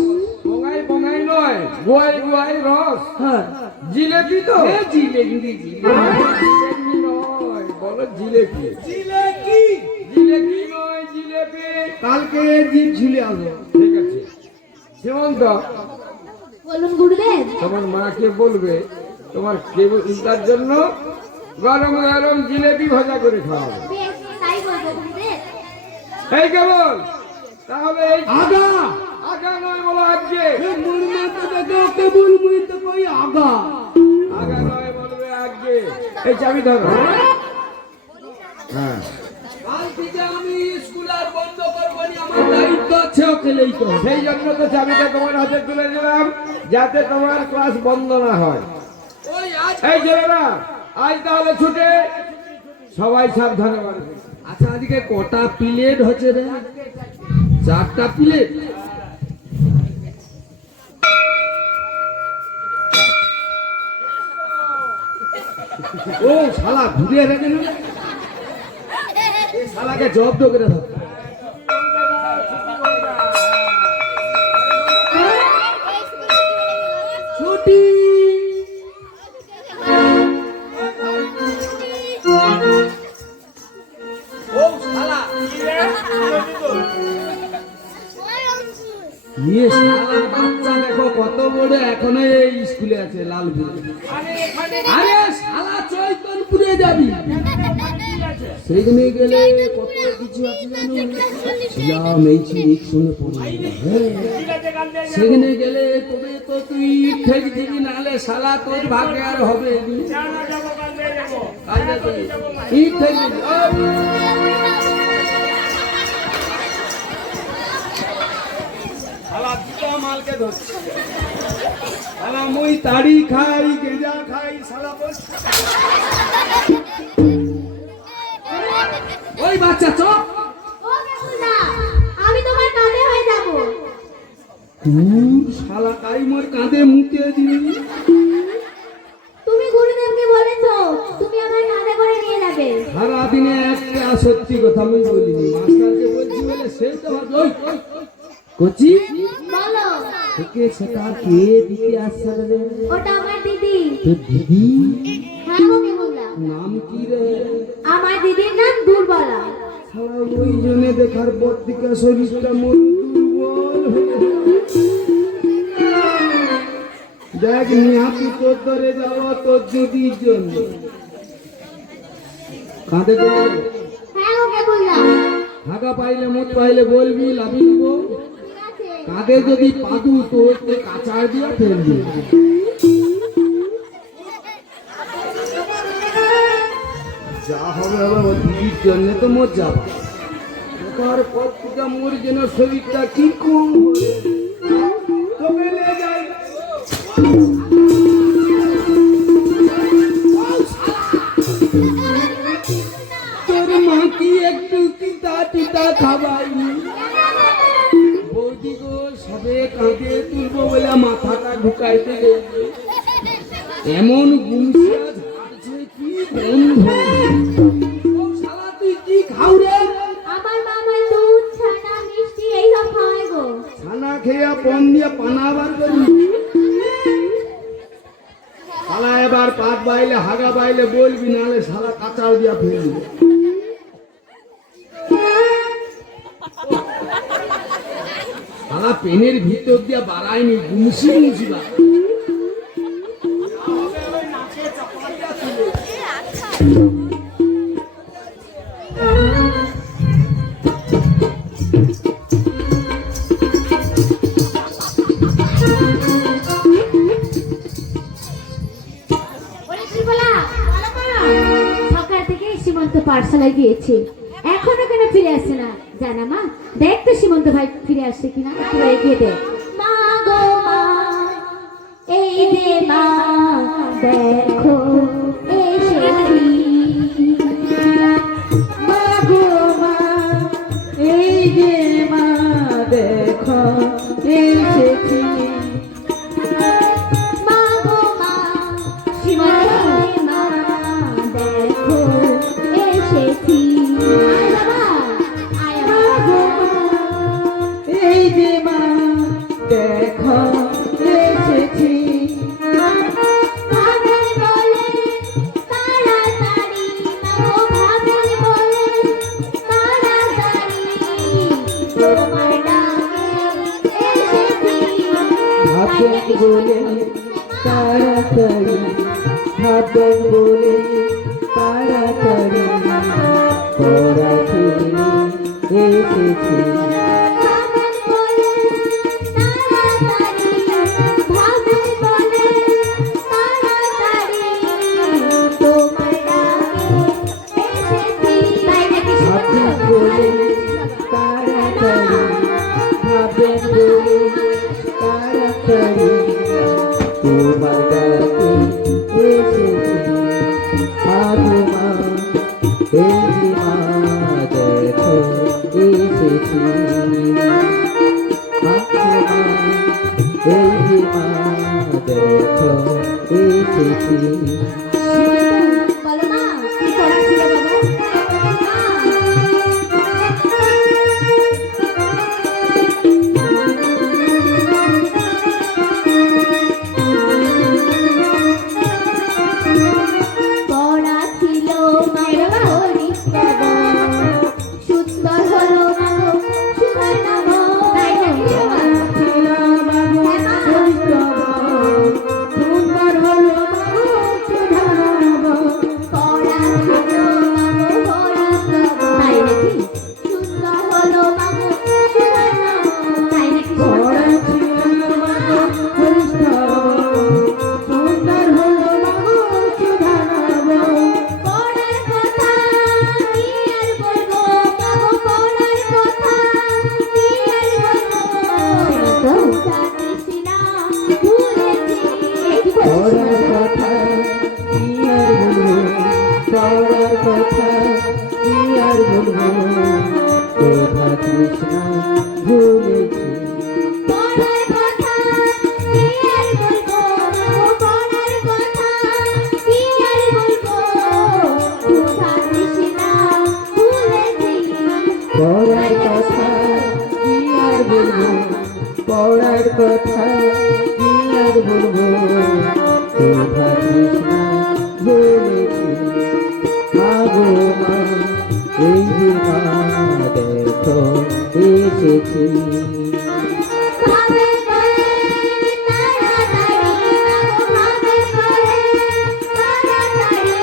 বঙাই বঙাই নয়, গোয়াই গোয়াই রস। হ্যাঁ, জিলেপি তো? জিলেবি জিলেপি নয়, বলো জিলেপি। জিলেবি জিলেপি নয়, জিলেপি। কালকে জিপ ঝুলে আসবো। ঠিক আছে সীমন্ত, বলুন গুরুদেব। তোমার মাকে বলবে তোমার কেবল চিন্তার জন্য গরম গরম জিলেবি ভাজা করে খাওয়াবো। বেশ, তাই বলবো গুরুদেব। এই কেমন? তাহলে এই আগা আগা নয় বলো আজকে, মোর মাথা দেখো কেবল মুই তো কই আগা। আগা নয় বলবে আজকে। এই চাবি ধরো। হ্যাঁ, কাল থেকে আমি স্কুল আর বন্ধ করবো নি, আমার দায়িত্ব আছে ওকেলেই তো। সেই জন্য তো চাবিটা তোমার হাতে তুলে দিলাম, যাতে তোমার ক্লাস বন্ধ না হয়। ওই আজ এই ছেলেরা, আজ তাহলে ছুটে সবাই সাবধানে বাড়বে। আচ্ছা আজকে কটা প্লেট হচ্ছে রে? 4টা প্লেট। ও শালা ঘুরে রেখে না, এই শালাকে জব্দ করে ধর। ছুটি ও শালা ইয়ে শালার বাচ্চা দেখো কত বড়, এখনো এই স্কুলে আছে লালপুরে। আরে শালা চৈতনপুরে যাবি, সেখানে গেলে কত কিছু আছে জানো, ছিলাম এই একসঙ্গে পড়ে। সেখানে গেলে তবে তো তুই ঠিক দিবি, নাহলে শালা তোর ভাগ্যে আর হবে নি। কাল যাবো। ঠিক ঠিক দিবি। শালা দুটো মালকে ধরছি, শালা মুই তাড়ি খাই গেজা খাই, শালা বস। ওই বাচ্চা চপ, ও কেবলদা, আমি তোমার কাঁধে হয়ে যাব। শালা কাই মোর কাঁধে মুতে দিবি। তুমি গুরুদেবকে বলেছো তুমি আমার কাঁধে করে নিয়ে যাবে। সারাদিনে একটা সত্যি কথা আমি বলিনি, মাস্টারকে বলছি বলে সে তো ভাবলো, ওই কচি বলো। তোকে সেটা কে দিতে আসছে রে? ওটা আমার দিদি। তোর দিদি হ্যাঁ গো কেবলদা, নাম কি রে? আমার দিদির নাম দুর্বলা। শালা ওই জন্য দেখার পর থেকে শরীরটা মোর দুর্বল হয়ে গেছে। দেখ নিহাতি তোর ধরে যাওয়া তোর দিদির জন্য কাঁধে করে হ্যাঁ গো কেবলদা, ঢাকা পাইলে মুখ পাইলে বলবি লাভি দিব। ঠিক আছে। কাঁধে যদি পাদু তো কাঁচার দিয়ে ফেলবি। যা হবে হবে, ওর দিদির জন্য তো মোর যাবা। তার পর থেকে মোর যেন শরীরটা কি কম হয়ে তবে লে যাই। তোর মা কি একটু তিতা তিতা খাবাইনি? বৌদি গো সবে কাঁধে তুলবো বলে মাথাটা ঢুকাইতে গেছে, এমন গুমসিয়া ঝাড়ছে কি গন্ধ। ও শালা তুই কি খাও রে? আমার মামাই দুধ ছানা মিষ্টি এইসব খাওয়াই গো। ছানা খেয়ে পন দিয়ে পানা বার করি। শালা এবার পাত বাইলে হাগা বাইলে বলবি, নাহলে শালা কাঁচাও দিয়া ফেলবি। শালা পেনের ভিতর দিয়ে বাড়ায়নি, গুমসি গুমসি বা ওরে দুর্বলা, সকাল থেকে সীমন্ত পাঠশালায় গিয়েছে, এখনো কেন ফিরে আসছে না? জানা মা, দেখ তো সীমন্ত ভাই ফিরে আসছে কিনা, একটু এগিয়ে দে। মা গো মা, এই যে মা দেখো এসেছি। মা গো মা, এই যে মা দেখো এসেছি। মা গো মা, সীমন্ত মা দেখো এসেছি। আয় বাবা, আয় বাবা। এই যে মা দেখো এসেছি। ভাবের বলে তাড়াতাড়ি, মা গো ভাবের বলে তাড়াতাড়ি, তোমার ডাকে এসেছি। ভাবেন বলে তাড়াতাড়ি, ভাবেন বলে পড়াতে এসেছি ভাবেন বলে তাড়াতাড়ি, ভাবেন বলে তাড়াতাড়ি, তোমার ডাকে এসেছি। তাই নাকি ভাবি শুনেছো? বলে তাড়াতাড়ি ভাবেন বলে তাড়াতাড়ি তোমার ডাকে এসেছি আগো মা এই যে মা দেখো এসেছি আগো মা এই যে মা দেখো এসেছি বলো মা, কি করেছিল বাবা? পড়া ছিল মায়ের হরিস্তব, সুন্দর হলো মাগো সুধর নব। তাই নাকি বাবা? ছিল বাবু হরিস্তব, সুন্দর হলো বাবু সুধানব। পড়া ছিল মাগো হরিস্তব, তাই নাকি? সুন্দর হলো মাগো সুধর নব। তাই নাকি? পড়া ছিল বাবু হরিস্তব, সুন্দর হলো বাবু সুধানব। পড়ার কথা কি আর বলবো মাগো, পড়ার কথা কি আর বলবো, জানিস না ভুলেছি। কি পড়ার বলছিস? কথা কি আর বলবো পড়ার কথা কি আর বলবো রাধা কৃষ্ণ ভুলেছি পড়ার কথা কি আর বলবো, পড়ার কথা কি আর বলবো, সুধা কৃষ্ণা ভুলেছি। পড়ার কথা কি আর বলবো পড়ার কথা কি আর বলবো রাধা কৃষ্ণ ভুলেছি আগো মা এই যে মা দেখো এসেছি ভাবে বলে তাড়াতাড়ি, ভাবে বলে তাড়াতাড়ি,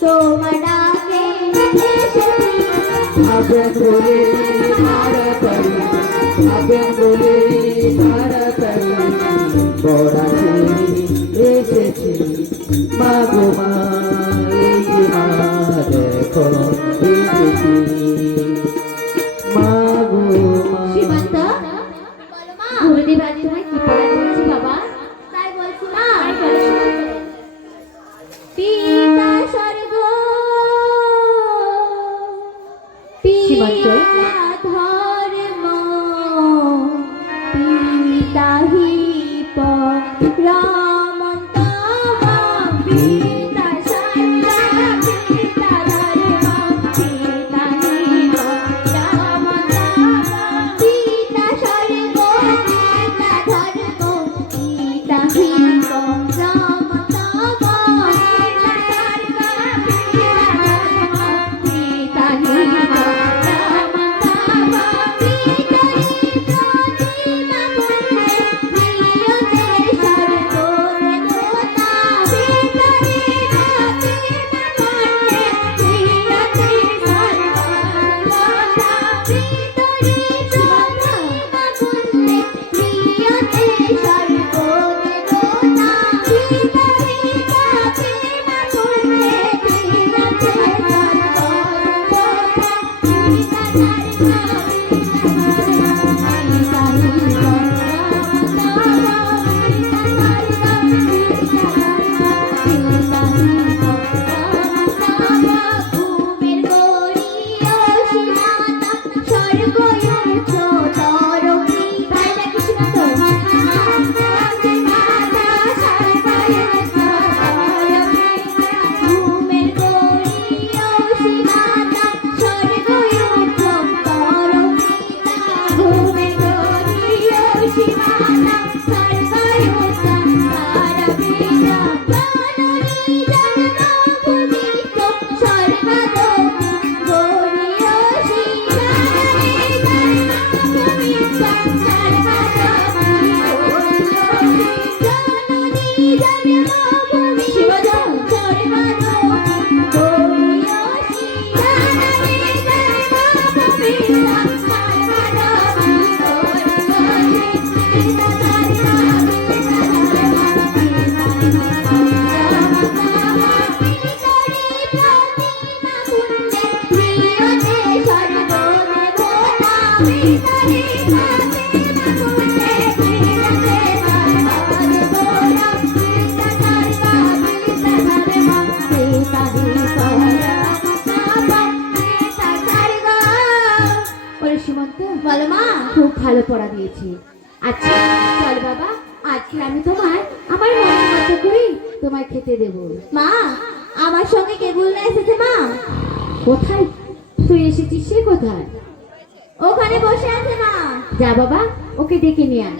তোমার ডাকে এসেছি। ভাবেন বলে তাড়াতাড়ি ভাবেন বলে তাড়াতাড়ি পড়াতে এসেছি মা গো মা এই যে মা দেখো এসেছি মা গো মা সীমান্ত, বলো মা, গুরুদেব আজ তোমায় কি পড়া দিয়েছি বাবা? তাই বলছি মা। পিতা স্বর্গ, পিতা ধর্ম, পিতা হি পরমন্ত, পিতা স্বর্গ, পিতা ধর্ম, পিতা হি পরমন্ত, পিতা স্বর্গ, পিতা ধর্ম, পিতা হি পরমন্ত, পিতা হি খুব ভালো পড়া দিয়েছে। আচ্ছা চল বাবা, আজকে আমি আমার মনের মতো করে তোমায় খেতে দেবো। মা, আমার সঙ্গে কেবল না এসেছে মা। কোথায় তুই এসেছিস? সে কোথায়? ওখানে বসে আছে মা। যা বাবা, ওকে ডেকে নিয়ে আয়।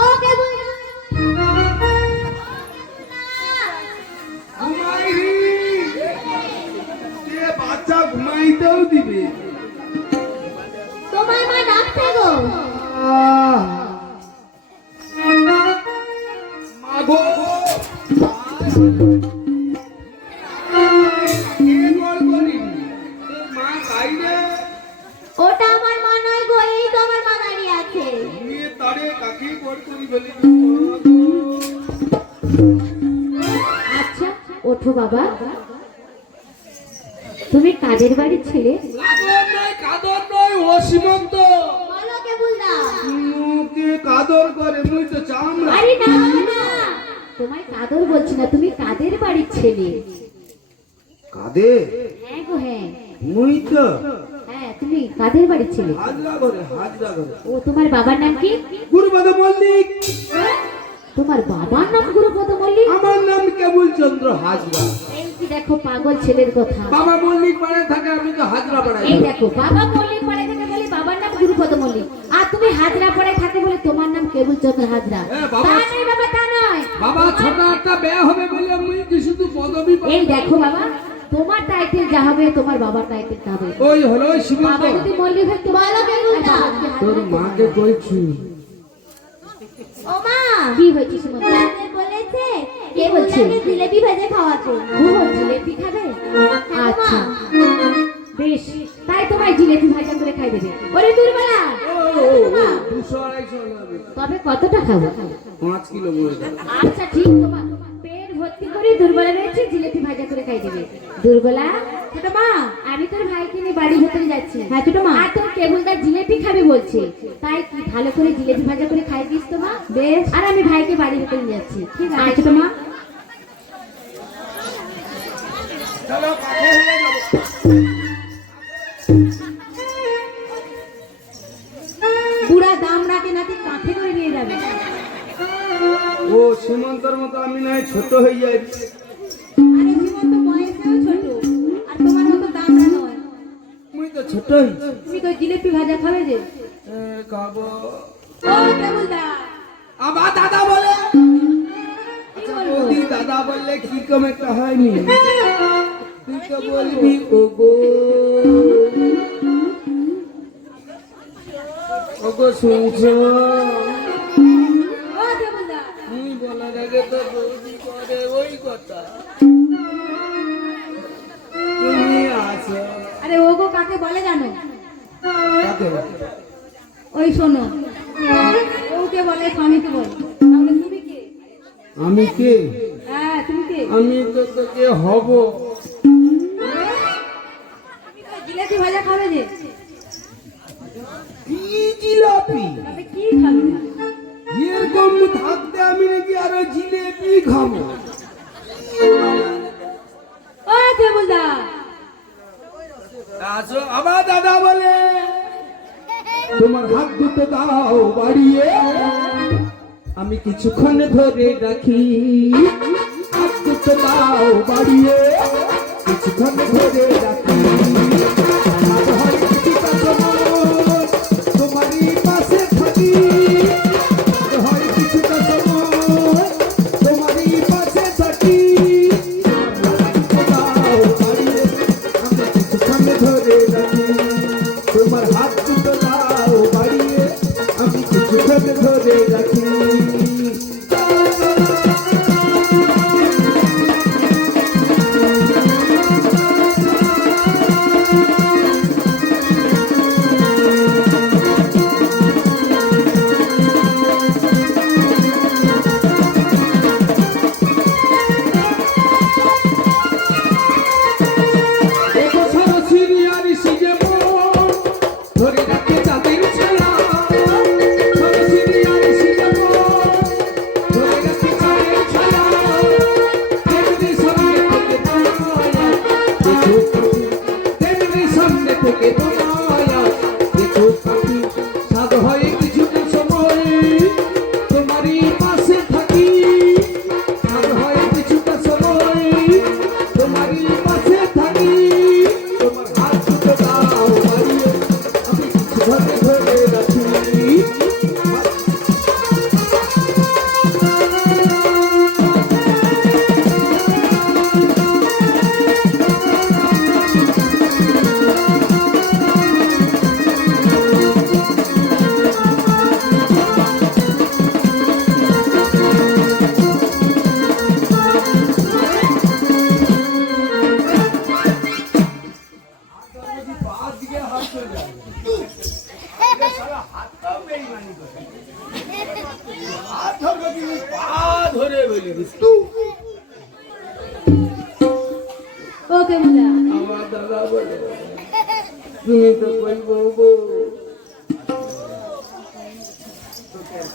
ও কেবল ঘুমাইনি কে বাচ্চা ঘুমাইতেও দিবে। তোমার মা ডাকছে গো। মাগো কে কল করিনি, তোর মা বাইরে ওটা আমার মা নয় গো, এই তো আমার মা দাঁড়িয়ে আছে। নিয়ে তারে কাকে কল করি বলি। আচ্ছা ওঠো বাবা, তুমি কাদের বাড়ির ছেলে? কাদর নয় ও সীমন্ত। বলো কেবল দা। মুখে কাদর করে মুই তো চামড়া। আরে না বাবা, না, তোমায় কাদর বলছি না, তুমি কাদের বাড়ির ছেলে? কাদে হ্যাঁ গো হ্যাঁ, মুই তো হ্যাঁ তুমি কাদের বাড়ির ছেলে? হাজরা করে হাজরা করে। ও তোমার বাবার নাম কি? গুরুপদ মল্লিক। তোমার বাবার নাম গুরুপদ মল্লিক? আমার নাম কেবল চন্দ্র হাজরা। এই কি দেখো পাগল ছেলের কথা। বাবা মল্লিক পাড়ে থাকে, আমি তো হাজরা পাড়ায় এই থাকি। দেখো বাবা মল্লিক পাড়ায় থাকে বলে বাবার নাম গুরুপদ মল্লিক, আর তুমি হাজরা পাড়ায় থাকে বলে তোমার নাম কেবল চন্দ্র হাজরা। হ্যাঁ, বাবা- তা নয় বাবা, তা নয়। বাবা ছোট একটা বিয়ে হবে বলে মুই কি শুধু পদবি পাবো? এই দেখো বাবা, তোমার টাইটেল যা হবে তোমার বাবার টাইটেল তা হবে। ওই হলো সীমন্ত। বাবা যদি মল্লিক হয় তোমার বলো কেবল দা। তোর মাকে কইছি ও মা, কি হয়েছে সুমন্ত? রাতে বলেছে কে কেবল বলছে? দাকে জিলেবি ভেজে খাওয়াতে। ও জিলেপি খাবে? আচ্ছা বেশ, তাই তোমায় জিলেপি ভাজা করে খাই দেবে। ওরে দুর্বলা, মা, 200-250 হবে। তবে কতটা খাবো? 5 কিলো মুড়ি দাও। আচ্ছা ঠিক, তোমার পেট ভর্তি করে দুর্বলা রয়েছে, জিলেপি ভাজা করে খাই দেবে। দুর্বলা, ছোট মা, আমি তোর ভাইকে নিয়ে বাড়ির ভেতরে যাচ্ছি। হ্যাঁ ছোট মা, আর তোর কেবলদার জিলেপি খাবে বলছে, তাই কি ভালো করে জিলেপি ভাজা করে খাই দিস তো মা। বেশ, আর আমি ভাইকে বাড়ির ভেতরে নিয়ে যাচ্ছি। ঠিক আছে ছোট মা। চলো কাছে হয়ে যাবো। পুরা দামড়াকে নাকি কাঁধে করে নিয়ে যাবে। ও সীমন্তর মতো আমি নয় ছোট হয়ে যাই। আরে জীবন তো বয়সেও ছোট, আর তোমার মতো দামড়া নয়। মুই তো ছোটই। তুমি তো জিলেপি ভাজা খাবে যে। খাবো। ও কেবলদা, আবার দাদা বলে। কি বলবো? বৌদি দাদা বললে কি কম একটা হয়নি। তুই তো বলবি ওগো ওগো শুনছো? ও কেবলদা, তুই বলার আগে তো বৌদি করে ওই কথা। তুমি আছো। আরে ওগো কাকে বলে জানো? কাকে বলে? ওই শোনো, ওকে বলে স্বামীকে বলে। তাহলে তুমি কে? আমি কে? হ্যাঁ তুমি কে? আমি তো তোকে হব। তুমি তো জিলেপি ভাজা খাবে যে। কি জিলাপি? তবে কি খাবে? এরকম থাকতে আমি নাকি আরো জিলেপি খাবো? ও কেবলদা, আসো। আবার দাদা বলে তোমার হাত দুটো দাও বাড়িয়ে, আমি কিছুক্ষণ ধরে রাখি। হাত দুটো দাও বাড়িয়ে, কিছুক্ষণ ধরে রাখি। আর হয় কিছুটা সময় তোমারই পাশে থাকি। আর হয় কিছুটা সময় তোমারই পাশে থাকি। হাত দুটো দাও বাড়িয়ে, আমি কিছুক্ষণ ধরে রাখি। তোমার হাত দুটো দাও বাড়িয়ে, আমি কিছুক্ষণ ধরে রাখি। এত সরসিরি আর সিজে মন, ধরে রাখে চাঁদের ছায়া। সরসিরি আর সিজে মন, ধরে রাখে চাঁদের ছায়া। তেমনি সামনে থেকে তোমায়া, দেখো পাখি। তেমনি সামনে থেকে তোমায়া, দেখো পাখি। সাদ হয়ে আজকে হাত চলে যাবে শালা হাতটাও বেইমানি করে হাত ধরবে তুমি পা ধরে বলে তু ওকে বলা আমার দাদা বলে তুমি তো কই বউ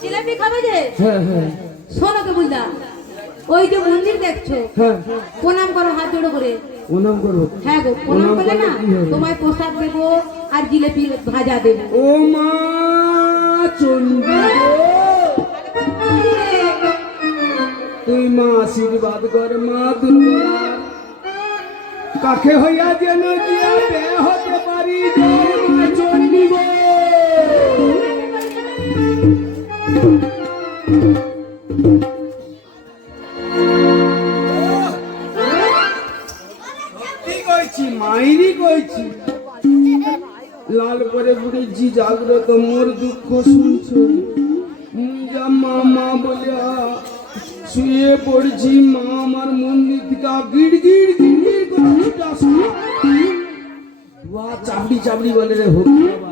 জিলাপি খাবে যে হ্যাঁ হ্যাঁ শোনো কে বুঝলা ওই যে মন্দির দেখছো হ্যাঁ প্রণাম করো হাত জোড়ো করে প্রণাম করো হ্যাঁ গো প্রণাম করলে না কি হবে? তোমায় প্রসাদ দেবো আর জিলাপি ভাজা দেবো ও মা চন্ডী গো, তুই মা আশীর্বাদ কর মা দুর্গা কাকে হইয়া যেন দিয়া দেহ হতে পারি জয় মা চন্ডী গো। কি কইছি মাইরি কইছি লাল করে বুড়েছি জাগ্রত মোর দুঃখ শুনছো যা মা মা বলিয়া শুয়ে পড়ছি মা আমার মন্দির থেকে গিড় গিড় গিড় গিড় করে উঠে ওয়া চাবড়ি চাবড়ি বলে রে হবি বাবা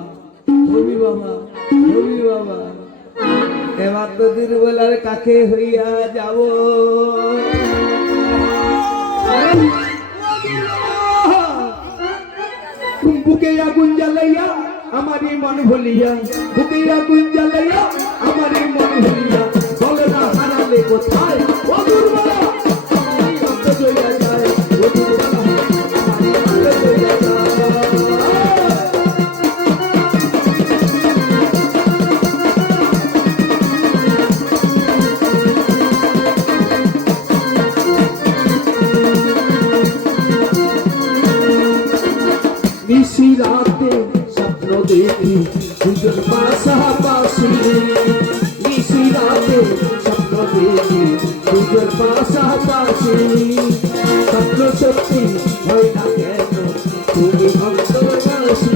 হবি বাবা হবি বাবা এবার তো দুর্বলার কাকে হইয়া যাব বুকে আগুন জ্বালাইয়া আমারই মন ভুলিয়া বুকে আগুন জ্বালাইয়া আমারই মন ভুলিয়া বলো না হারালে কোথায় ও দুর্বলা আমারই অন্ত চইয়া যায় ও দুর্বলা আমারই অন্ত চইয়া যায় নিশি রাতে স্বপ্ন দেখি দুজন পাশাপাশি নিশি রাতে স্বপ্ন দেখি দুজন পাশাপাশি স্বপ্ন সত্যি হয় না কেন তুমি অন্তর্বাসী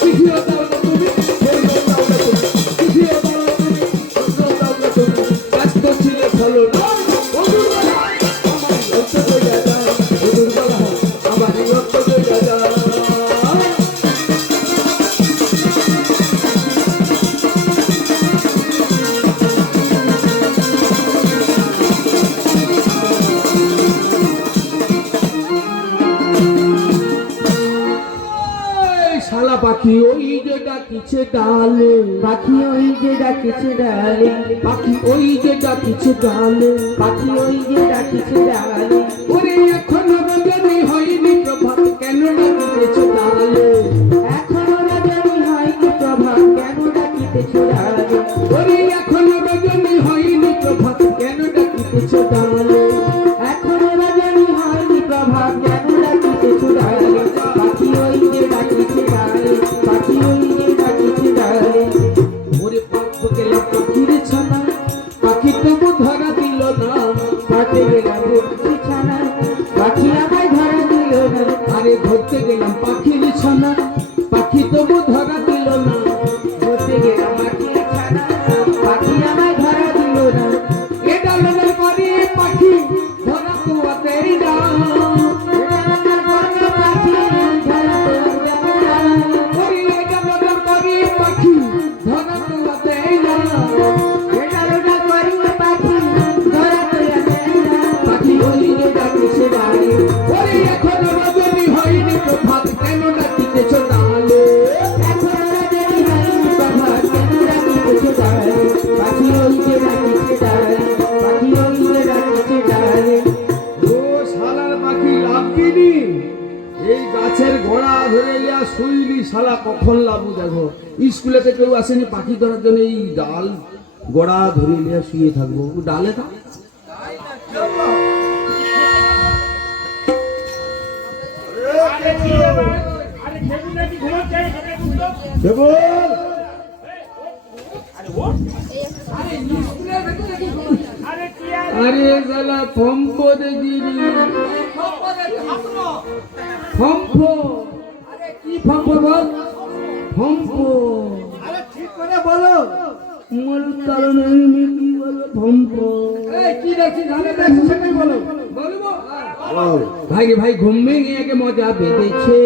কিছুও দাও না তুমি কিছুও দাও না তুমি কিছুও দাও না তুমি কিছুও দাও না তুমি ব্যস্ত ছিলে ফলো না ও দুর্বলা আমার অন্ত হয়ে যায় ও দুর্বলা আমার অন্ত হয়ে যায় শালা পাখি ওই যে ডাকিছে ডালে পাখি ওই যে ডাকিছে ডালে পাখি ওই যে ডাকিছে ডালে পাখি ওই যে ডাকিছে ডালে ওরে এখনো রজনী হয়নি প্রভাত কেন ডাকিতেছ ডালে এখনো রজনী হয়নি প্রভাত কেন ডাকিতেছ ডালে ওরে এখনো রজনী হয়নি প্রভাত কেন ডাকিতেছ ডালে এখনো রজনী হয়নি প্রভাত কেন ডাকিতেছ ডালে পাখি ওই যে ডাকিছে ডালে পাখি ওই যে ডাকিছে ডালে ওরে পাখ গেলাম পাখির ছানা পাখি তবু ধরা দিল না পাখি গেলাম পাখির ছানা পাখি আমায় ধরা দিল না আরে ধরতে গেলাম পাখির ছানা পাখি তবু ধরা দিল না ধরতে গেলাম পাখির ছানা পাখি আমায় ধরা দিল না এটা লোকের বাড়ি পাখি ধরা তো আতেই না এই গাছের গোড়া ধরে ইয়া শুইলি শালা কখন লাভু দেখো স্কুলেতে কেউ আসেনি পাখি ধরার জন্য এই ডাল গোড়া ধরে নিয়ে শুয়ে থাকবো ডালে থাক আরে কি রে ভাই? আরে খেবু নাকি ঘুমাচ্ছে এখানে বুঝতো দেবো আরে কি আর আরে শালা ফম্প দেগিরি ফম্প আরে কি ফম্প বল ফম্প আরে ঠিক করে বলো মোর কারণ কি বলো ফম্প এই কি দেখছি ধানে দেখছি সেটাই বলো বলবো ভাই রে ভাই ঘুম ভেঙে একে মজা বেঁধেছে,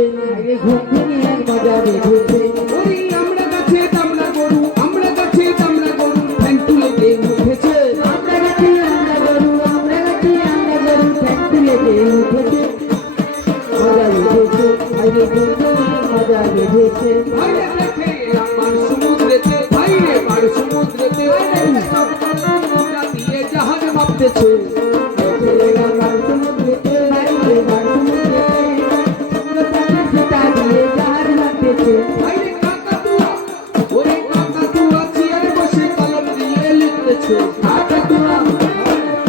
ঘুম ভেঙে এক মজা বেঁধেছে। ওই আমরা গাছে তামড়া গরু, আমরা গাছে তামড়া গরু, ঠ্যাং তুলে দিয়ে উঠেছে। আমরা গাছে আমরা গরু, আমরা গাছে আমরা গরু, ঠ্যাং তুলে দিয়ে উঠেছে। মজা বেঁধেছে, ভাই রে ঘুম ভেঙে মজা বেঁধেছে। ভাই রে দেখে এলাম পার সমুদ্রেতে, ভাই রে পার সমুদ্রেতে, দিয়ে জাহাজ ভাবতেছে। দেখে এলাম পার সমুদ্রেতে, ভাই রে পার সমুদ্রেতে, সেটা দিয়ে জাহাজ ভাবতেছে। ভাই রে কাকাতুয়া, ওরে কাকাতুয়া চেয়ারে বসে কলম দিয়ে লিখতেছে। কাকাতুয়া,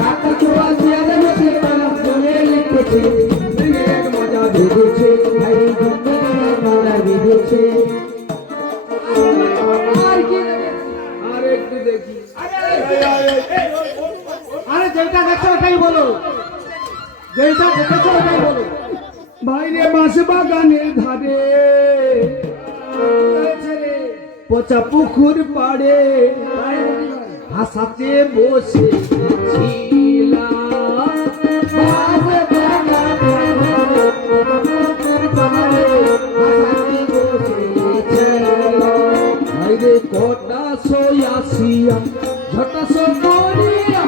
কাকাতুয়া চেয়ারে বসে কলম দিয়ে লিখতেছে। ভেঙে এক মজা বেঁধেছে, ভাই রে ঘুম ভেঙে এক মজা বেঁধেছে। আর কি আর একটু দেখি। আরে যেটা দেখছো ওটাই বলো, যেটা দেখেছো ওটাই বলো। বাইরে বাঁশ বাগানের ধারে, পচা পুকুর পাড়ে, হাসাতে বসে ছিলাম। বাঁশ বাগানের পুকুর পাড়ে, হাসাতে বসেছিলাম। বাইরে কটা সয়াসিয়া, ঝটাস করিয়া,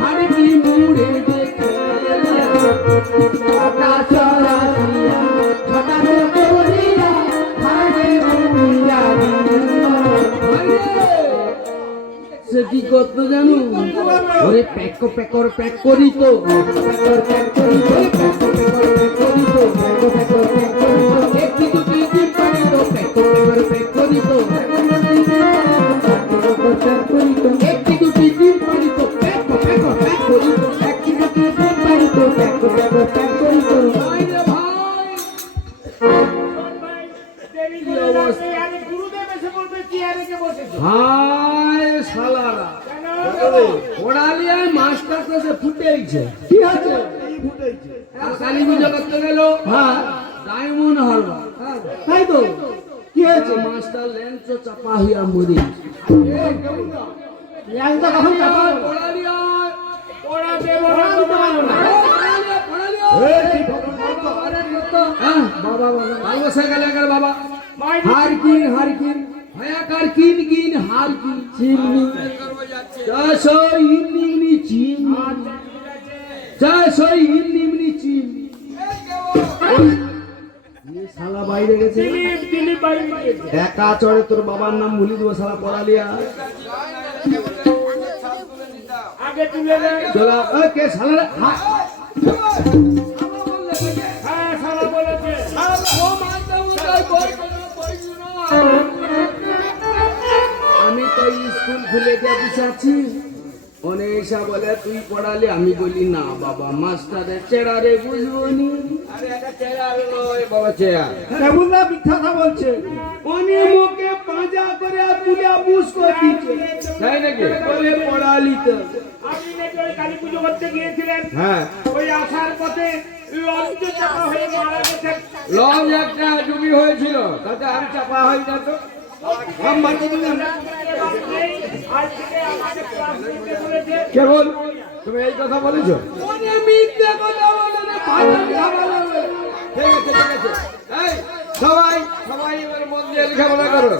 হাড়ি মুড়ে দেখে। কটা সয়াসিয়া, ঝটাস করিয়া, হাড়ি মুড়িয়া সে কি করতো জানো? ওরে প্যাক প্যাকর প্যাক করিত, প্যাকর প্যাক করিত, প্যাক প্যাকর প্যাক করিত, প্যাক প্যাকর প্যাক করিত, একটি দুটি তিন করিত, প্যাক প্যাকর প্যাক করিত, একটি দুটি তিন করিত, প্যাক প্যাকর প্যাক করিত, একটি দুটি তিন করিত, প্যাক প্যাকর প্যাক করিত। ভাই রে ভাই, দেরি করে যাচ্ছে, আরে গুরুদেব এসে বলবে চেয়ারে কে বসেছে। হায় শালারা, কেন? পড়ালিয়ায় মাস্টার ক্লাসে ফুটেইছে। কি আছে? আর কালী পুজো করতে গেল, হ্যাঁ ডায়মন্ড হারবার, তাই তো কি হয়েছে? মাস্টার লেন্স চাপা হইয়া মরে ল্যাংটা কখন চাপা হলো? পড়ালিয়ায় পড়াতে বলা তো পারো না। বাবা হার কিন হার কিন হায়াকার কিন কিন হার কিন চিমনি চাষো ইমনি চিমনি চাষো ইমনি চিমনি। শালা বাইরে গেছে, দিলীপ বাইরে গেছে। একা চড়ে তোর বাবার নাম ভুলি দেবো শালা পড়ালিয়া। আগে তুলে নেয়। চলা কে শালা? হ্যাঁ সারা বলেছে। আমি তো স্কুল খুলে দিয়ে আছি, অনেশা বলে তুই পড়ালি, আমি বলি না বাবা মাস্টারের চেড়ারে বুঝবো নি। বাবা চেয়ার কেমন না মিথ্যা কথা বলছে। উনি মুখে পাঁজা করে তুলে বুঝ করে দিচ্ছে, তাই নাকি? বলে পড়ালি তো। আপনি নাকি ওই কালী পুজো করতে গিয়েছিলেন, হ্যাঁ ওই আসার পথে লঞ্চ চাপা হয়ে মারা গেছে। লঞ্চ একটা ডুবি হয়েছিল, তাতে আর চাপা হয় না তো। আজ থেকে আমাকে ক্লাস নিতে বলেছে। কেবল তুমি এই কথা বলেছো? মিথ্যে কথা বলে না, ভালো কথা বলে। ঠিক আছে ঠিক আছে, এই সবাই সবাই এবার মন দিয়ে লেখাপড়া করো।